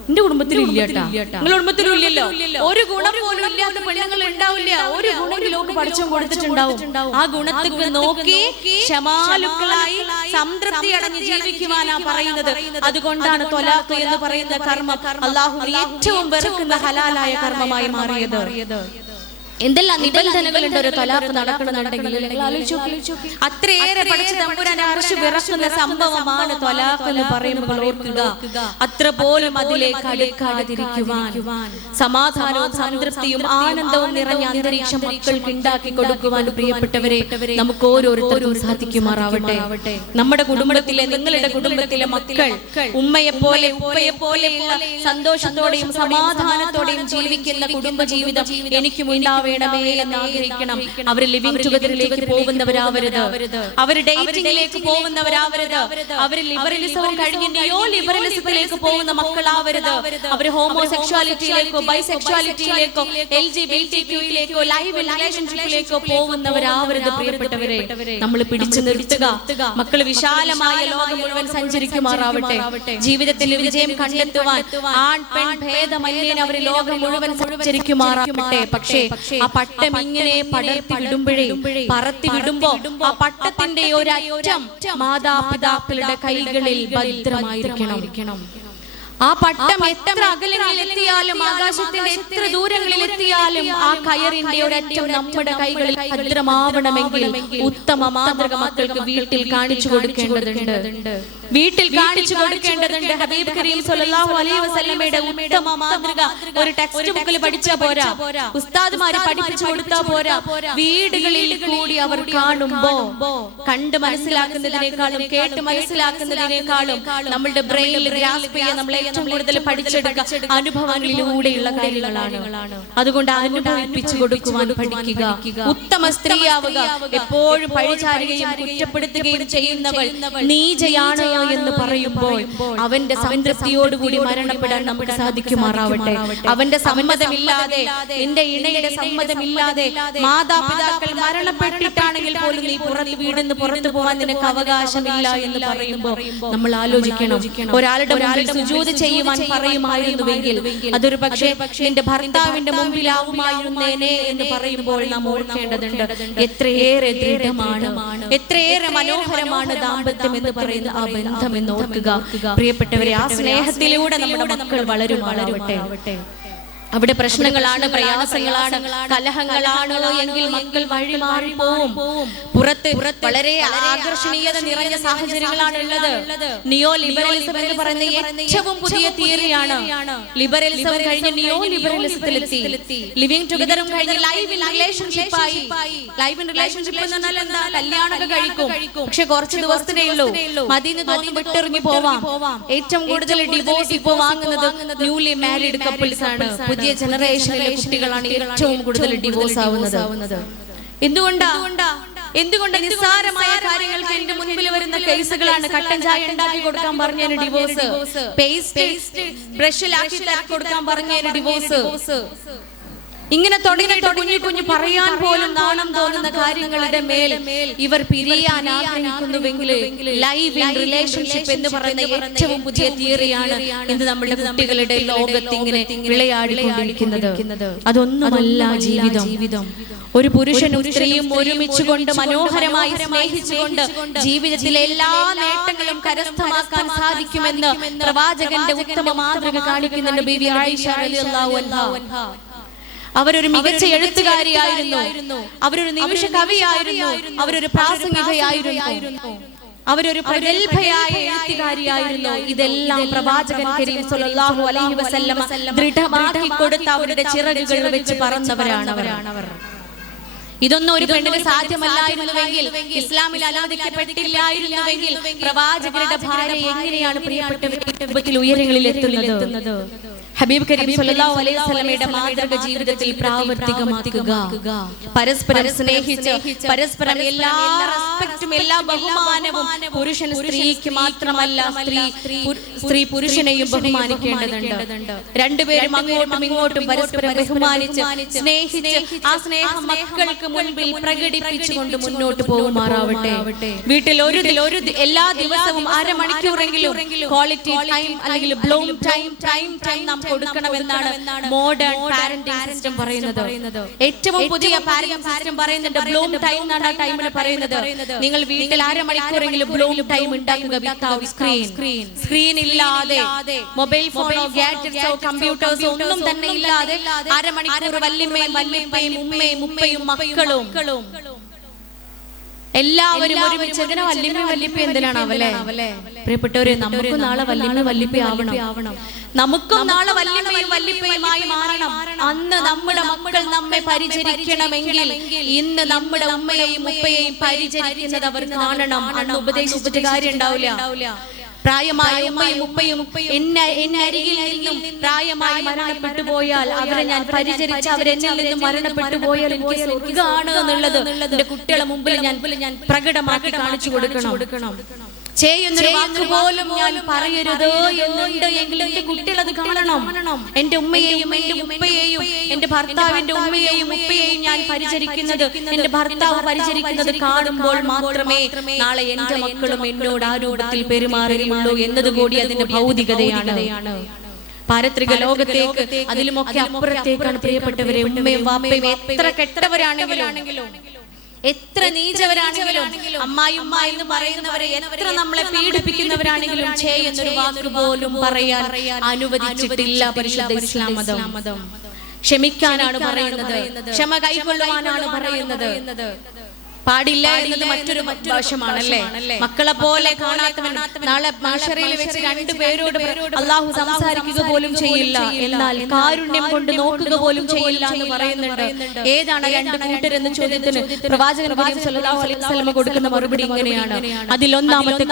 എന്റെ കുടുംബത്തിലില്ല, നിങ്ങളുടെ കുടുംബത്തിലും ഇല്ലല്ലോ. ഒരു ഗുണം പോലും ഇല്ലാത്ത പെണ്ണുങ്ങൾ ഉണ്ടാവില്ല. ഒരു ഗുണമെങ്കിലും പഠിച്ചും കൊടുത്തിട്ടുണ്ടാവും. ആ ഗുണത്തിക്ക് നോക്കി ക്ഷമാലുക്കളായി സംതൃപ്തി അടഞ്ഞ് ജീവിക്കുവാനാ പറയുന്നത്. അതുകൊണ്ടാണ് ത്വലാഖ് എന്ന് പറയുന്ന കർമ്മം അല്ലാഹു ഏറ്റവും വെറുക്കുന്ന ഹലാലായ കർമ്മമായി മാറിയത്. എന്തെല്ലാം നിബന്ധനകളുണ്ട് ഒരു ത്വലാഖ് നടക്കണമെന്നുണ്ടെങ്കിൽ അത്രയേറെ പഠിച്ച തമ്പുരാൻ അർശ് വിറക്കുന്ന സംഭവമാണ് ത്വലാഖ് എന്ന് പറയുമ്പോൾ ഓർക്കുക. അത്ര പോലും അതിലേക്ക് അടുക്കാതിരിക്കുവാൻ, സമാധാനവും സംതൃപ്തിയും ആനന്ദവും നിറഞ്ഞ അന്തരീക്ഷം മക്കൾക്ക് ഉണ്ടാക്കി കൊടുക്കുവാൻ പ്രിയപ്പെട്ടവരെ നമുക്ക് ഓരോരുത്തർക്കും സാധിക്കുമാറാവട്ടെ. നമ്മുടെ കുടുംബത്തിലെ, നിങ്ങളുടെ കുടുംബത്തിലെ മക്കൾ ഉമ്മയെ പോലെ ഉപ്പയെ പോലെയുള്ള സന്തോഷത്തോടെയും സമാധാനത്തോടെയും ജീവിക്കുന്ന കുടുംബജീവിതം എനിക്കും ഉണ്ടാവേണമേ എന്ന് ആഗ്രഹിക്കണം. അവർ ലിവിംഗ് ടുഗദറിലേക്ക് പോകുന്നവരാവരുത്, അവർ ഡേറ്റിംഗിലേക്ക് പോകുന്നവരാവരുത്, അവർ ലിബറലിസവും കഴിഞ്ഞ് നിയോ ലിബറലിസത്തിലേക്ക് പോകുന്ന മക്കളാവരുത്, അവർ ഹോമോസെക്ഷുവാലിറ്റിയിലേക്കോ ബൈസെക്ഷുവാലിറ്റിയിലേക്കോ LGBTQ-യിലേക്കോ ലൈവ് റിലേഷൻഷിപ്പിലേക്കോ പോകുന്നവരാവരുത്. പ്രിയപ്പെട്ടവരെ, നമ്മൾ പിടിച്ചു നിർത്തുക. മക്കൾ വിശാലമായ ലോകം മുഴുവൻ സഞ്ചരിക്കുമാറാവട്ടെ. ജീവിതത്തിൽ വിജയം കണ്ടെത്തുവാൻ ആൺ പെൺ ഭേദമന്യേ അവർ ലോകം മുഴുവൻ സഞ്ചരിക്കുമാറാവട്ടെ. പക്ഷേ ആ പട്ടം ഇങ്ങനെ പടർത്തി വിടുമ്പോഴേ, പറത്തി വിടുമ്പോ ആ പട്ടത്തിന്റെ ഒരറ്റം മാതാപിതാക്കളുടെ കൈകളിൽ ഭദ്രമായിരിക്കണം. ആ പട്ടം എത്ര അകലങ്ങളിൽ എത്തിയാലും, ആകാശത്തിന്റെ എത്ര ദൂരങ്ങളിൽ എത്തിയാലും ആ കയറിന്റെ ഒരറ്റം നമ്മുടെ കൈകളിൽ ഭദ്രമാവണമെങ്കിൽ ഉത്തമ മാതൃക മക്കൾക്ക് വീട്ടിൽ കാണിച്ചു കൊടുക്കേണ്ടതുണ്ട്. വീട്ടിൽ കാണിച്ചു കൊടുക്കേണ്ടതുണ്ട്. ഹബീബ് കരീം സ്വല്ലല്ലാഹു അലൈഹി വസല്ലമയുടെ ഉത്തമ മാതൃക ഒരു ടെക്സ്റ്റ് ബുക്കിൽ പഠിച്ചാ പോരാ, ഉസ്താദുമാര് പഠിപ്പിച്ചു കൊടുത്താ പോരാ, വീടുകളിൽ കൂടി അവർ കാണുമ്പോ കണ്ട് മനസ്സിലാക്കുന്നതിനേക്കാളും കേട്ട് മനസ്സിലാക്കുന്നതിനേക്കാളും നമ്മളുടെ ബ്രെയിനിൽ ഗ്രാസ്പ് ചെയ്യാൻ നമ്മൾ ഏറ്റവും കൂടുതൽ പഠിച്ചെടുക്കുക അനുഭവങ്ങളിലൂടെയുള്ള കാര്യങ്ങളാണ്. അതുകൊണ്ട് അനുഭവിപ്പിച്ചു കൊടുക്കുവാൻ പഠിക്കുക. ഉത്തമ സ്ത്രീയാവുക. എപ്പോഴും പഴിചാരുകയും കുറ്റപ്പെടുത്തുകയും ചെയ്യുന്നവൾ നീചയാണ് എന്ന് പറയുമ്പോൾ അവന്റെ സംതൃപ്തിയോടുകൂടി മരണപ്പെടാൻ നമുക്ക് സാധിക്കുമാറാവട്ടെ. അവന്റെ സമ്മതമില്ലാതെ, നിന്റെ ഇണയുടെ സമ്മതമില്ലാതെ മാതാപിതാക്കൾ മരണപ്പെട്ടിട്ടാണെങ്കിൽ പോലും നീ വീടിന് പുറത്തു പോകാൻ നിനക്ക് അവകാശമില്ല എന്ന് പറയുമ്പോൾ നമ്മൾ ആലോചിക്കണം. ഒരാളുടെ മുമ്പിൽ സുജൂദ് ചെയ്യുവാൻ പറയുമായിരുന്നുവെങ്കിൽ അതൊരു പക്ഷേ നിന്റെ ഭർത്താവിന്റെ മുമ്പിലാവുമായിരുന്നേനെ എന്ന് പറയുമ്പോൾ നാം ഓർക്കേണ്ടതുണ്ട്. എത്രയേറെ ദൃഢമാണ്, എത്രയേറെ മനോഹരമാണ് ദാമ്പത്യം എന്ന് പറയുന്ന ആ ബന്ധം എന്ന് ഓർക്കുക. പ്രിയപ്പെട്ടവരെ, ആ സ്നേഹത്തിലൂടെ നമ്മുടെ മക്കൾ വളരുമാറാവട്ടെ. അവിടെ പ്രശ്നങ്ങളാണ്, പ്രയാസങ്ങളാണ്, കലഹങ്ങളാണ് എങ്കിൽ മക്കൾ വഴിമാറി പോവും. പുറത്ത് വളരെ ആകർഷണീയത നിറഞ്ഞ സാഹചര്യങ്ങളാണ് ഉള്ളത്. നിയോ ലിബറലിസം എന്ന് പറയുന്ന ഏറ്റവും പുതിയ തിയറിയാണ്. ലിബറലിസം കഴിഞ്ഞ് നിയോ ലിബറലിസത്തിലെത്തി. ലിവിംഗ് ടുഗദറും കഴിഞ്ഞ് ലൈവ് ഇൻ റിലേഷൻഷിപ്പ് ആയി. ലൈവ് ഇൻ റിലേഷൻഷിപ്പ് എന്ന് പറഞ്ഞാൽ എന്താ? കല്യാണമൊക്കെ കഴിക്കും, പക്ഷെ കുറച്ച് ദിവസത്തിനേ ഉള്ളൂ. മദീന തോന്നി വിട്ടെറിഞ്ഞു പോവാം. ഏറ്റവും കൂടുതൽ ഡിവോഴ്സ് ഇപ്പോ വാങ്ങുന്നത് ന്യൂലി മാരീഡ് കപ്പിൾസ് ആണ്. പുതിയ ജനറേഷനിലെ കുട്ടികളാണ് ഏറ്റവും കൂടുതൽ ഡിവോഴ്സ് ആവുന്നത്. എന്തുകൊണ്ട് നിസ്സാരമായ കാര്യങ്ങൾക്ക് എന്റെ മുൻപിൽ വരുന്ന കേസുകളാണ്. കട്ടൻ ചായ ഉണ്ടാക്കി കൊടുക്കാൻ പറഞ്ഞതിന് ഡിവോഴ്സ്, പേസ്റ്റ് ബ്രഷിലാക്കി കൊടുക്കാൻ പറഞ്ഞതിന് ഡിവോഴ്സ്. ഇങ്ങനെ തുടങ്ങി കുഞ്ഞു പറയാൻ പോലും നാണം തോന്നുന്ന കാര്യങ്ങളുടെ മേൽ ഇവർ പിരിയാൻ ആഗ്രഹിക്കുന്നുവെങ്കിൽ ലൈവ് ഇൻ റിലേഷൻഷിപ്പ് എന്ന് പറയുന്ന ഏറ്റവും പുതിയ തിയറിയാണ് ഇന്ന് നമ്മുടെ കുട്ടികളുടെ ലോകത്ത് ഇങ്ങനെ വിളയാടിക്കൊണ്ടിരിക്കുന്നത്. അതൊന്നുമല്ല ജീവിതം. ഒരു പുരുഷനും സ്ത്രീയും ഒരുമിച്ചുകൊണ്ട് മനോഹരമായി സ്നേഹിച്ചുകൊണ്ട് ജീവിതത്തിലെ എല്ലാ നേട്ടങ്ങളും കരസ്ഥമാക്കാൻ സാധിക്കുമെന്ന് പ്രവാചകന്റെ ഉത്തമ മാതൃക കാണിക്കുന്നുണ്ട് ബീവി ആയിഷ റളിയല്ലാഹു അൻഹാ. അവരൊരു മികച്ച എഴുത്തുകാരിയായിരുന്നു, അവരൊരു നിമിഷ കവിയായിരുന്നു, അവരൊരു പ്രാസംഗികയായിരുന്നു, അവരൊരു പ്രഗത്ഭയായ എഴുത്തുകാരിയായിരുന്നു. ഇതെല്ലാം പ്രവാചകൻ കരീം സ്വല്ലല്ലാഹു അലൈഹി വസല്ലമ ദൃഢമാക്കി കൊടുത്ത അവരുടെ ചിറകുകൾ വെച്ച് പറന്നവരാണ് അവർ. ഇതൊന്നും ഒരു പെണ്ണിന് സാധ്യമല്ലായിരുന്നുവെങ്കിൽ, ഇസ്ലാമിൽ അനുവദിക്കപ്പെട്ടില്ലായിരുന്നുവെങ്കിൽ പ്രവാചകരുടെ ഭാര്യ എങ്ങനെയാണ് പ്രിയപ്പെട്ട ഉയരങ്ങളിൽ എത്തുന്നത്? ഹബീബ് കരീം സ്വല്ലല്ലാഹു അലൈഹി വസല്ലമയുടെ മാതൃക ജീവിതത്തിൽ പ്രാവർത്തികമാക്കുക. പരസ്പരം സ്നേഹിച്ച് പരസ്പരം എല്ലാ റെസ്പെക്റ്റും എല്ലാ ബഹുമാനവും പുരുഷൻ സ്ത്രീക്ക് മാത്രമല്ല, സ്ത്രീ പുരുഷനെയും ബഹുമാനിക്കേണ്ടതുണ്ട്. രണ്ടുപേരും അങ്ങോട്ടും ഇങ്ങോട്ടും പരസ്പരം ബഹുമാനിച്ച് സ്നേഹിച്ച് ആ സ്നേഹം മക്കൾക്ക് മുൻപിൽ പ്രകടിപ്പിച്ചുകൊണ്ട് മുന്നോട്ട് പോകുമാറാവട്ടെ. വീട്ടിൽ ഒരു എല്ലാ ദിവസവും അരമണിക്കൂറെങ്കിലും ക്വാളിറ്റി ടൈം അല്ലെങ്കിൽ ബ്ലൂം ടൈം നാം കൊടുക്കണമെന്നാണ് മോഡേൺ പാരന്റിംഗ് സിസ്റ്റം പറയുന്നത്. ഏറ്റവും പുതിയ പാരന്റിംഗ് സിസ്റ്റം പറയുന്നുണ്ട് ബ്ലൂം ടൈം എന്നാണ് ആ ടൈമിൽ പറയുന്നത്. നിങ്ങൾ വീട്ടിൽ അരമണിക്കൂറെങ്കിലും ബ്ലൂം ടൈം ഉണ്ടാക്കുക. വിത്തൗട്ട് സ്ക്രീൻ ഇല്ലാതെ, മൊബൈൽ ഫോണോ ഗാഡ്ജറ്റ്സോ കമ്പ്യൂട്ടേഴ്സോ ഒന്നും തന്നെ ഇല്ലാതെ അരമണിക്കൂർ വല്യമ്മയും വല്യപ്പയും ഉമ്മയും ഉപ്പയും മക്കളും എല്ലാവരും ഒരുമിച്ച്. ഇതിനെ വല്യമ്മ വല്യപ്പ എന്തിനാണാവല്ലേ? പ്രിയപ്പെട്ടവരെ, നമുക്കും നാളെ വല്യമ്മ വല്യപ്പ ആവണം. നമുക്കും നാളെ വല്യമ്മയും വല്യപ്പയുമായി മാറണം. അന്ന് നമ്മുടെ മക്കൾ നമ്മെ പരിചരിക്കണമെങ്കിൽ ഇന്ന് നമ്മുടെ ഉമ്മയെയും ഉപ്പയെയും പരിചരിക്കുന്നത് അവർ കാണണം. അന്ന് ഉപദേശിച്ചിട്ട് കാര്യം ഉണ്ടാവില്ല. പ്രായമായ ഉമ്മയും ഉപ്പയും എന്നെ അരികിൽ നിന്നും പ്രായമായി മരണപ്പെട്ടു പോയാൽ അവരെ ഞാൻ പരിചരിച്ച് അവരെന്നിൽ നിന്നും മരണപ്പെട്ടു പോയാൽ എനിക്ക് സ്വർഗ്ഗമാണ് എന്നുള്ളത് എന്റെ കുട്ടികളെ മുമ്പിൽ ഞാൻ പ്രകടമാക്കി കാണിച്ചു കൊടുക്കണം. ചെയ്യുന്നൊരു വാക്ക് പോലും ഞാൻ പറയരുത് എന്നുണ്ട് എങ്കിൽ എന്റെ കുട്ടികൾ അത് കാണണം. എന്റെ ഉമ്മയെയും എന്റെ ഉപ്പയെയും എന്റെ ഭർത്താവിന്റെ ഉമ്മയെയും ഉപ്പയെയും ഞാൻ പരിചരിക്കുന്നത്, എന്റെ ഭർത്താവ് പരിചരിക്കുന്നത് കാണുമ്പോൾ മാത്രമേ നാളെ എന്റെ മക്കളും എന്നോട് ആ രൂപത്തിൽ പെരുമാറുകയുള്ളൂ എന്നതുകൂടി അതിന്റെ ഭൗതികതയാണ്. പാരത്രിക ലോകത്തേക്ക് അതിലുമൊക്കെ അപ്പുറത്തേക്കാണ് പ്രിയപ്പെട്ടവരെ. ഉമ്മയും വാപ്പയും എത്ര കെട്ടവരാണെങ്കിലും, എത്ര നീചവരാണെങ്കിലും, അമ്മായിമ്മ എന്ന് പറയുന്നവരെ എത്ര നമ്മളെ പീഡിപ്പിക്കുന്നവരാണെങ്കിലും ചെയ്യുന്നൊരു വാക്ക് പോലും പറയാൻ അനുവദിച്ചിട്ടില്ല പരിശുദ്ധ ഇസ്ലാം മതം. ക്ഷമിക്കാനാണ് പറയുന്നത്, ക്ഷമ കൈക്കൊള്ളുവാനാണ് പറയുന്നത്. പാടില്ല എന്നത് മറ്റൊരു വശമാണല്ലേ. മക്കളെ പോലെ കാണാത്തവൻ നാളെ മഹ്ശറിൽ വെച്ച് രണ്ടുപേരോട് അള്ളാഹു സംസാരിക്കുക പോലും ചെയ്യില്ല, എന്നാൽ കാരുണ്യം കൊണ്ട് നോക്കുക പോലും ചെയ്യില്ല എന്ന് പറയുന്നുണ്ട്. ഏതാണ് രണ്ട് കൂട്ടരെന്ന ചോദ്യത്തിന് പ്രവാചകൻ സല്ലല്ലാഹു അലൈഹി വസല്ലം കൊടുക്കുന്ന മറുപടി ഇങ്ങനെയാണ്. അതിലൊന്നാമത്തെ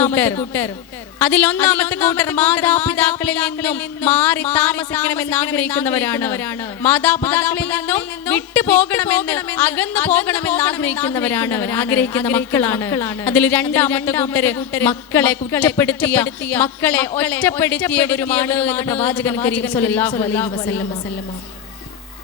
കൂട്ടർ മാതാപിതാക്കളിൽ നിന്നും മാറി താമസിക്കണമെന്ന് ആഗ്രഹിക്കുന്നവരാണ്. മാതാപിതാക്കളിൽ നിന്നും വിട്ടു പോകണമെന്ന്, അകന്നു പോകണമെന്ന് ആഗ്രഹിക്കുന്ന മക്കളാണ്. അതിൽ രണ്ടാമത്തെ കൂട്ടര് മക്കളെ കുറ്റപ്പെടുത്തിയ, മക്കളെ ഒറ്റപ്പെടുത്തിയവരുമാണ് എന്ന് പ്രവാചകൻ കരീം സല്ലല്ലാഹു അലൈഹി വസല്ലം.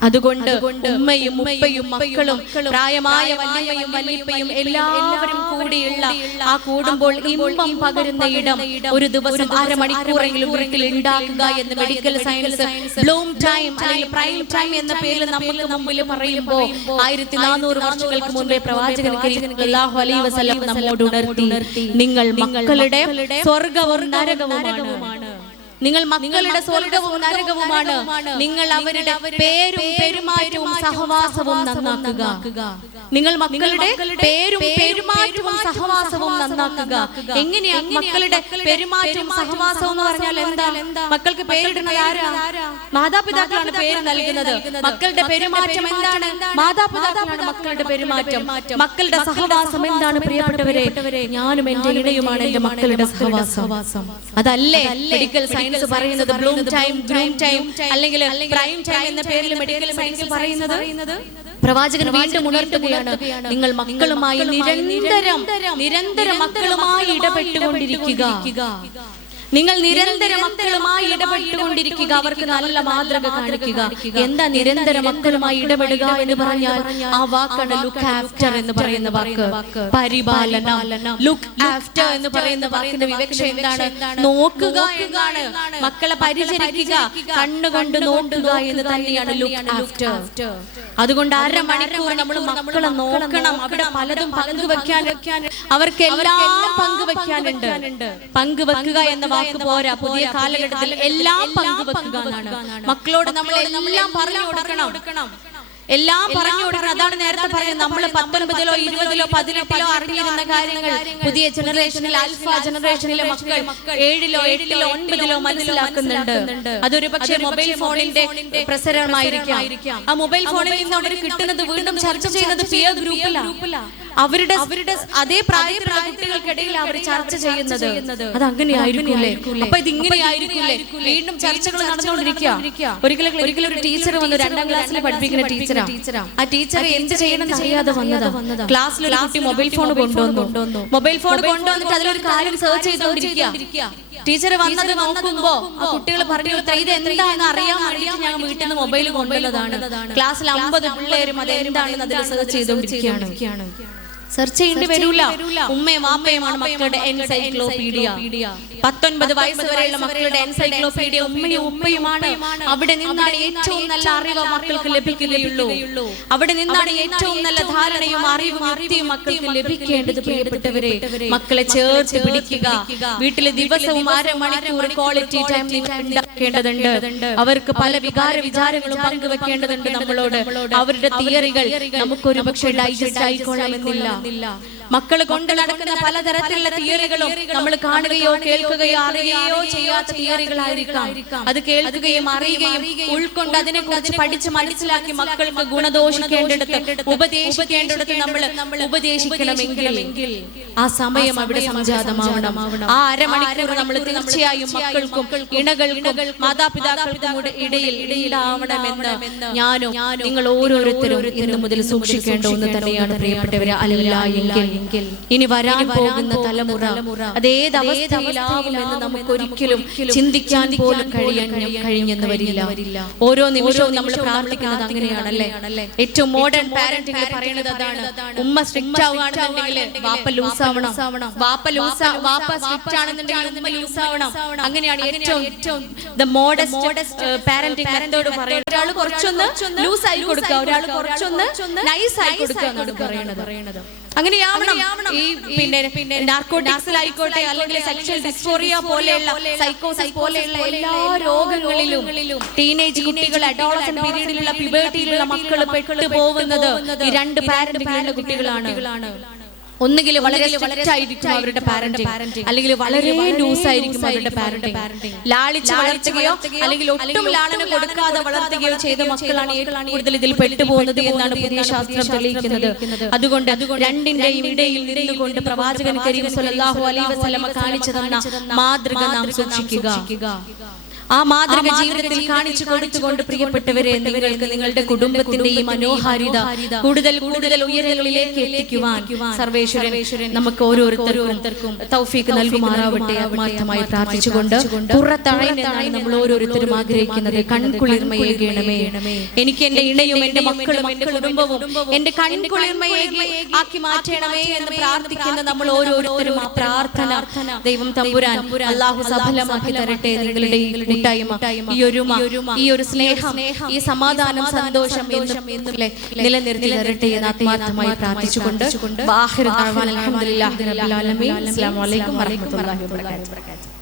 അതുകൊണ്ട് ഉമ്മയും ഉപ്പയും മക്കളും പ്രായമായ വല്യമ്മയും വല്യപ്പയും എല്ലാവരും കൂടിയുള്ള ആ കൂടുമ്പോൾ ഇമ്പം പകരുന്ന ഇടം ഒരു ദിവസം അരമണിക്കൂറെങ്കിലും വീട്ടിൽ ഉണ്ടാക്കുക എന്ന് മെഡിക്കൽ സയൻസ് ബ്ലൂം ടൈം അല്ലെങ്കിൽ പ്രൈം ടൈം എന്ന പേരിൽ നമുക്ക് മുമ്പിൽ പറയുമ്പോൾ 1400 വർഷങ്ങൾക്ക് മുൻപേ പ്രവാചകൻ കരീം സല്ലല്ലാഹു അലൈഹി വസല്ലം നമ്മോട് ഉണർത്തി, നിങ്ങൾ മക്കളുടെ സ്വർഗ്ഗവും നരകവുമാണ്. നിങ്ങൾ മക്കളുടെ സ്വർഗവും നരകവുമാണ്. നിങ്ങൾ അവരുടെ പേരും പെരുമാറ്റവും സഹവാസവും നന്നാക്കുക. നിങ്ങൾ മക്കളുടെ പേരും പെരുമാറ്റവും സഹവാസവും നന്നാക്കുക. എങ്ങനെയാ മക്കളുടെ പെരുമാറ്റവും സഹവാസവും എന്ന് പറഞ്ഞാൽ എന്താ? മക്കൾക്ക് പേരിടുന്നത് ആരാ? മാതാപിതാക്കളാണ് പേര് നൽകുന്നത്. മക്കളുടെ പെരുമാറ്റം എന്താണ്? മാതാപിതാക്കളാണ് മക്കളുടെ പെരുമാറ്റം. മക്കളുടെ സഹവാസം എന്താണ്? പ്രിയപ്പെട്ടവരെ, ഞാനും എന്റെ ഇണയുമാണ് എന്റെ മക്കളുടെ സഹവാസം. അതല്ലേ മെഡിക്കൽ സയൻസ് പറയുന്നത് ബ്ലൂം ടൈം, ഗ്രൂം ടൈം അല്ലെങ്കിൽ പ്രൈം ടൈം എന്ന പേരിൽ മെഡിക്കൽ സയൻസ് പറയുന്നത്. പ്രവാചകൻ വീണ്ടും ഉണർത്തുകയാണ്, നിങ്ങൾ മക്കളുമായി നിരന്തരം മക്കളുമായി ഇടപെട്ടുകൊണ്ടിരിക്കുക. നിങ്ങൾ നിരന്തരം മക്കളുമായി ഇടപെട്ടുകൊണ്ടിരിക്കുക, അവർക്ക് നല്ല മാതൃക കാണിക്കുക. എന്താ നിരന്തരം മക്കളുമായി ഇടപെടുക എന്ന് പറഞ്ഞാൽ ആ വാക്കാണ് ലുക്ക് ആഫ്റ്റർ എന്ന് പറയുന്ന വാക്ക്. പരിപാലനം. ലുക്ക് ആഫ്റ്റർ എന്ന് പറയുന്ന വാക്കിന്റെ വിവക്ഷ എന്താണ്? നോക്കുക എന്നാണ്. മക്കളെ പരിചരിക്കുക, കണ്ണുകൊണ്ട് നോക്കുക എന്ന് തന്നെയാണ് ലുക്ക് ആഫ്റ്റർ. അതുകൊണ്ട് അരമണിക്കൂർ നമ്മൾ മക്കളെ നോക്കണം. അവിടെ പലതും പങ്കുവെക്കാൻ, അവർക്കെല്ലാം പങ്കുവെക്കാനുണ്ട്. പങ്കുവെക്കുക എന്ന വാക്ക് പോരാ, പുതിയ കാലഘട്ടത്തിൽ എല്ലാം പങ്കുവെക്കുക എന്നാണ്. മക്കളോട് നമ്മൾ എല്ലാം പറഞ്ഞു കൊടുക്കണം. അതാണ് നേരത്തെ പറഞ്ഞത്. നമ്മൾ 19ലോ 20ലോ 18ലോ അറിഞ്ഞിരുന്ന കാര്യങ്ങൾ പുതിയ ജനറേഷനിൽ, ആൽഫ ജനറേഷനിലെ മക്കൾ 7ലോ 8ലോ 9ലോ മനസ്സിലാക്കുന്നുണ്ട്. അതൊരു പക്ഷേ മൊബൈൽ ഫോണിന്റെ പ്രസരണമായിരിക്കാം. ആ മൊബൈൽ ഫോണിൽ നിന്ന് അവർ കിട്ടുന്നത് വീണ്ടും ചർച്ച ചെയ്യുന്നത് പിയർ ഗ്രൂപ്പിലാണ്. അവരുടെ അതേ പ്രായത്തിലുള്ള കുട്ടികൾക്കിടയിൽ അവർ ചർച്ച ചെയ്യുന്നത് അത് അങ്ങനെയായിരിക്കില്ലേ? അപ്പൊ ഇത് ഇങ്ങനെയായിരിക്കില്ലേ? വീണ്ടും ചർച്ചകൾ നടന്നുകൊണ്ടിരിക്കുക. ഒരിക്കലും ഒരു ടീച്ചർ വന്നു, 2ാം ക്ലാസ്സിൽ പഠിപ്പിക്കുന്ന ടീച്ചറാ. ആ ടീച്ചറെ എന്ത് ചെയ്യണമെന്ന് അറിയാതെ വന്നതാ. ക്ലാസ്സിൽ ഒരു കുട്ടി മൊബൈൽ ഫോൺ കൊണ്ടുവന്നിട്ട് അതിലൊരു കാര്യം സെർച്ച് ചെയ്തുകൊണ്ടിരിക്കുക. ടീച്ചർ വന്നത് നോക്കുമ്പോ ആ കുട്ടികൾ പറഞ്ഞു കൊടുത്ത ഇത് എന്താണെന്ന് അറിയാൻ വേണ്ടിയിട്ട് ഞാൻ വീട്ടിൽ നിന്ന് മൊബൈൽ കൊണ്ടുവന്നതാണ്. ക്ലാസ്സിൽ 50 പിള്ളേരും അത് എന്താണെന്ന് അതിൽ സെർച്ച് ചെയ്തുകൊണ്ടിരിക്കുകയാണ്. സെർച്ച് ചെയ്യേണ്ടി വരൂല. ഉമ്മയും വാപ്പയുമാണ് മക്കളുടെ എൻസൈക്ലോപീഡിയ. 19 വയസ്സ് വരെയുള്ള മക്കളുടെ എൻസൈക്ലോപീഡിയ ഉമ്മയും ഉപ്പയുമാണ്. അവിടെ നിന്നാണ് ഏറ്റവും നല്ല അറിവ് മക്കൾക്ക് ലഭിക്കുകയുള്ളൂ. അവിടെ നിന്നാണ് ഏറ്റവും നല്ല ധാരണയും അറിവും യുക്തിയും മക്കൾക്ക് ലഭിക്കേണ്ടത്. പ്രിയപ്പെട്ടവരെ, മക്കളെ ചേർത്ത് പിടിക്കുക. വീട്ടിലെ ദിവസവും അരമണിക്കൂർ ക്വാളിറ്റി ടൈം ഉണ്ടാക്കേണ്ടതുണ്ട്. അവർക്ക് പല വിചാരങ്ങളും പങ്കുവെക്കേണ്ടതുണ്ട് നമ്മളോട്. അവരുടെ തിയറികൾ നമുക്കൊരു പക്ഷേ ഡൈജസ്റ്റ് ആയിക്കൊള്ളണമെന്നില്ല. മക്കൾ കൊണ്ട് നടക്കുന്ന പലതരത്തിലുള്ള തിയറികളും നമ്മൾ കാണുകയോ കേൾക്കുകയോ അറിയുകയോ ചെയ്യാത്ത തിയറികളായിരിക്കാം. അത് കേൾക്കുകയും അറിയുകയും ഉൾക്കൊണ്ട് അതിനെ കുറിച്ച് പഠിച്ച് മനസ്സിലാക്കി മക്കൾക്ക് ഗുണദോഷിക്കേണ്ടിടത്ത് ഉപദേശിക്കേണ്ടിടത്ത് നമ്മൾ ഉപദേശിക്കണമെങ്കിൽ ആ സമയം അവിടെ സംജാതമാവണം. ആ അരമണിക്കൂർ നമ്മൾ തീർച്ചയായും മക്കൾക്കും ഇണകൾക്കും മാതാപിതാക്കൾക്കും ഇടയിൽ ഉണ്ടാവണമെന്ന് ഞാനും നിങ്ങൾ ഓരോരുത്തരും ഇന്നു മുതൽ സൂക്ഷിക്കേണ്ട ഒന്ന് തന്നെയാണ് പ്രിയപ്പെട്ടവരെ. അല്ല എങ്കിൽ ഇനി വരാൻ പോകുന്ന തലമുറ അതേത് അവസ്ഥയിലാവുമെന്ന് നമുക്ക് ഒരിക്കലും ചിന്തിക്കാൻ പോലും കഴിഞ്ഞെന്ന് വരില്ല. ഓരോ നിമിഷവും നമ്മൾ പ്രാർത്ഥിക്കുന്നത് അങ്ങനെയാണല്ലേ. ഏറ്റവും മോഡേൺ പാരന്റിംഗ് പറയുന്നത് അതാണ്. ഉമ്മ സ്ട്രിക്റ്റ് ആവുകയാണെന്നുണ്ടെങ്കിൽ വാപ്പ ലൂസ് ആവണം, വാപ്പ സ്ട്രിക്റ്റ് ആണെന്നുണ്ടെങ്കിൽ ഉമ്മ ലൂസ് ആവണം. അങ്ങനെയാണ് ഏറ്റവും ദ മോഡസ്റ്റ് പാരന്റിംഗ് മെത്തേഡ് പറയുന്നത്. ഒരാൾ കുറച്ചൊന്ന് ലൂസ് ആയി കൊടുക്കുക, ഒരാൾ കുറച്ചൊന്ന് നൈസ് ആയി കൊടുക്കുക എന്നാണ് പറയുന്നത്. അങ്ങനെയാവണം. ഈ പിന്നെ നാർക്കോട്ടിക്സിലായിക്കോട്ടെ അല്ലെങ്കിൽ സെക്ഷൽ ഡിസ്ഫോറിയ പോലെയുള്ള സൈക്കോസിസ് പോലെയുള്ള എല്ലാ രോഗങ്ങളിലും ടീനേജ് കുട്ടികൾ, അഡോളസന്റ് പീരീഡിലുള്ള പ്യൂബർട്ടിയിലുള്ള മക്കൾ പെട്ടു പോകുന്നത് ഈ 2 പാരന്റിംഗിലുള്ള കുട്ടികളാണ്. ഒന്നുകിൽ വളരെ സ്ട്രിക്റ്റ് ആയിരിക്കും അവരുടെ പാരന്റിങ്, അല്ലെങ്കിൽ വളരെ ലൂസ് ആയിരിക്കും അവരുടെ പാരന്റിങ്. ലാളിച്ച് വളർത്തുകയോ അല്ലെങ്കിൽ ഒട്ടും ലാളന കൊടുക്കാതെ വളർത്തുകയോ ചെയ്ത മക്കളാണ് ഏറ്റവും കൂടുതൽ ഇതിൽ പെട്ടുപോകുന്നത് എന്നാണ് പുതിയ ശാസ്ത്രം തെളിയിക്കുന്നത്. അതുകൊണ്ട് രണ്ടിന്റെയും ഇടയിൽ നിന്നുകൊണ്ട് പ്രവാചകൻ കരീം സ്വല്ലല്ലാഹു അലൈഹി വസല്ലമ കാണിച്ചു തന്ന മാതൃക നാം സൂക്ഷിക്കുക. ആ മാതൃക ജീവിതത്തിൽ കാണിച്ചു കൊടുത്തുകൊണ്ട് പ്രിയപ്പെട്ടവരെ, നിങ്ങൾക്ക് നിങ്ങളുടെ കുടുംബത്തിന്റെ ഈ മനോഹാരിത കൂടുതൽ കൂടുതൽ ഉയരങ്ങളിലേക്ക് എത്തിക്കുവാൻ സർവേശ്വരൻ നമുക്ക് ഓരോരുത്തർക്കും തൗഫീക്ക് നൽകുമാറാവട്ടെ. ആത്മാർത്ഥമായി പ്രാർത്ഥിച്ചുകൊണ്ട് പുറത്തണയുമെന്നാണ് നമ്മൾ ഓരോരുത്തരും ആഗ്രഹിക്കുന്നത്. കൺകുളിർമയേകണമേ, എനിക്ക് എന്റെ ഇണയും എന്റെ മക്കളും എന്റെ കുടുംബവും എന്റെ കൺകുളിർമയേകി ആക്കി മാറ്റണമേ എന്ന് പ്രാർത്ഥിക്കുന്ന നമ്മൾ ഓരോരുത്തരും ആ പ്രാർത്ഥന ദൈവം തമ്പുരാൻ അല്ലാഹു സഫലമാക്കി തരട്ടെ. നിങ്ങളുടെ ഈ ഒരു സ്നേഹം, ഈ സമാധാനം, സന്തോഷം നിലനിർത്തി തരട്ടെ എന്ന് ആത്മാർത്ഥമായി പ്രാർത്ഥിച്ചുകൊണ്ട് അൽഹംദുലില്ലാഹി റബ്ബിൽ ആലമീൻ. അസ്സലാമു അലൈക്കും വറഹ്മത്തുള്ളാഹി വബറകാതുഹു.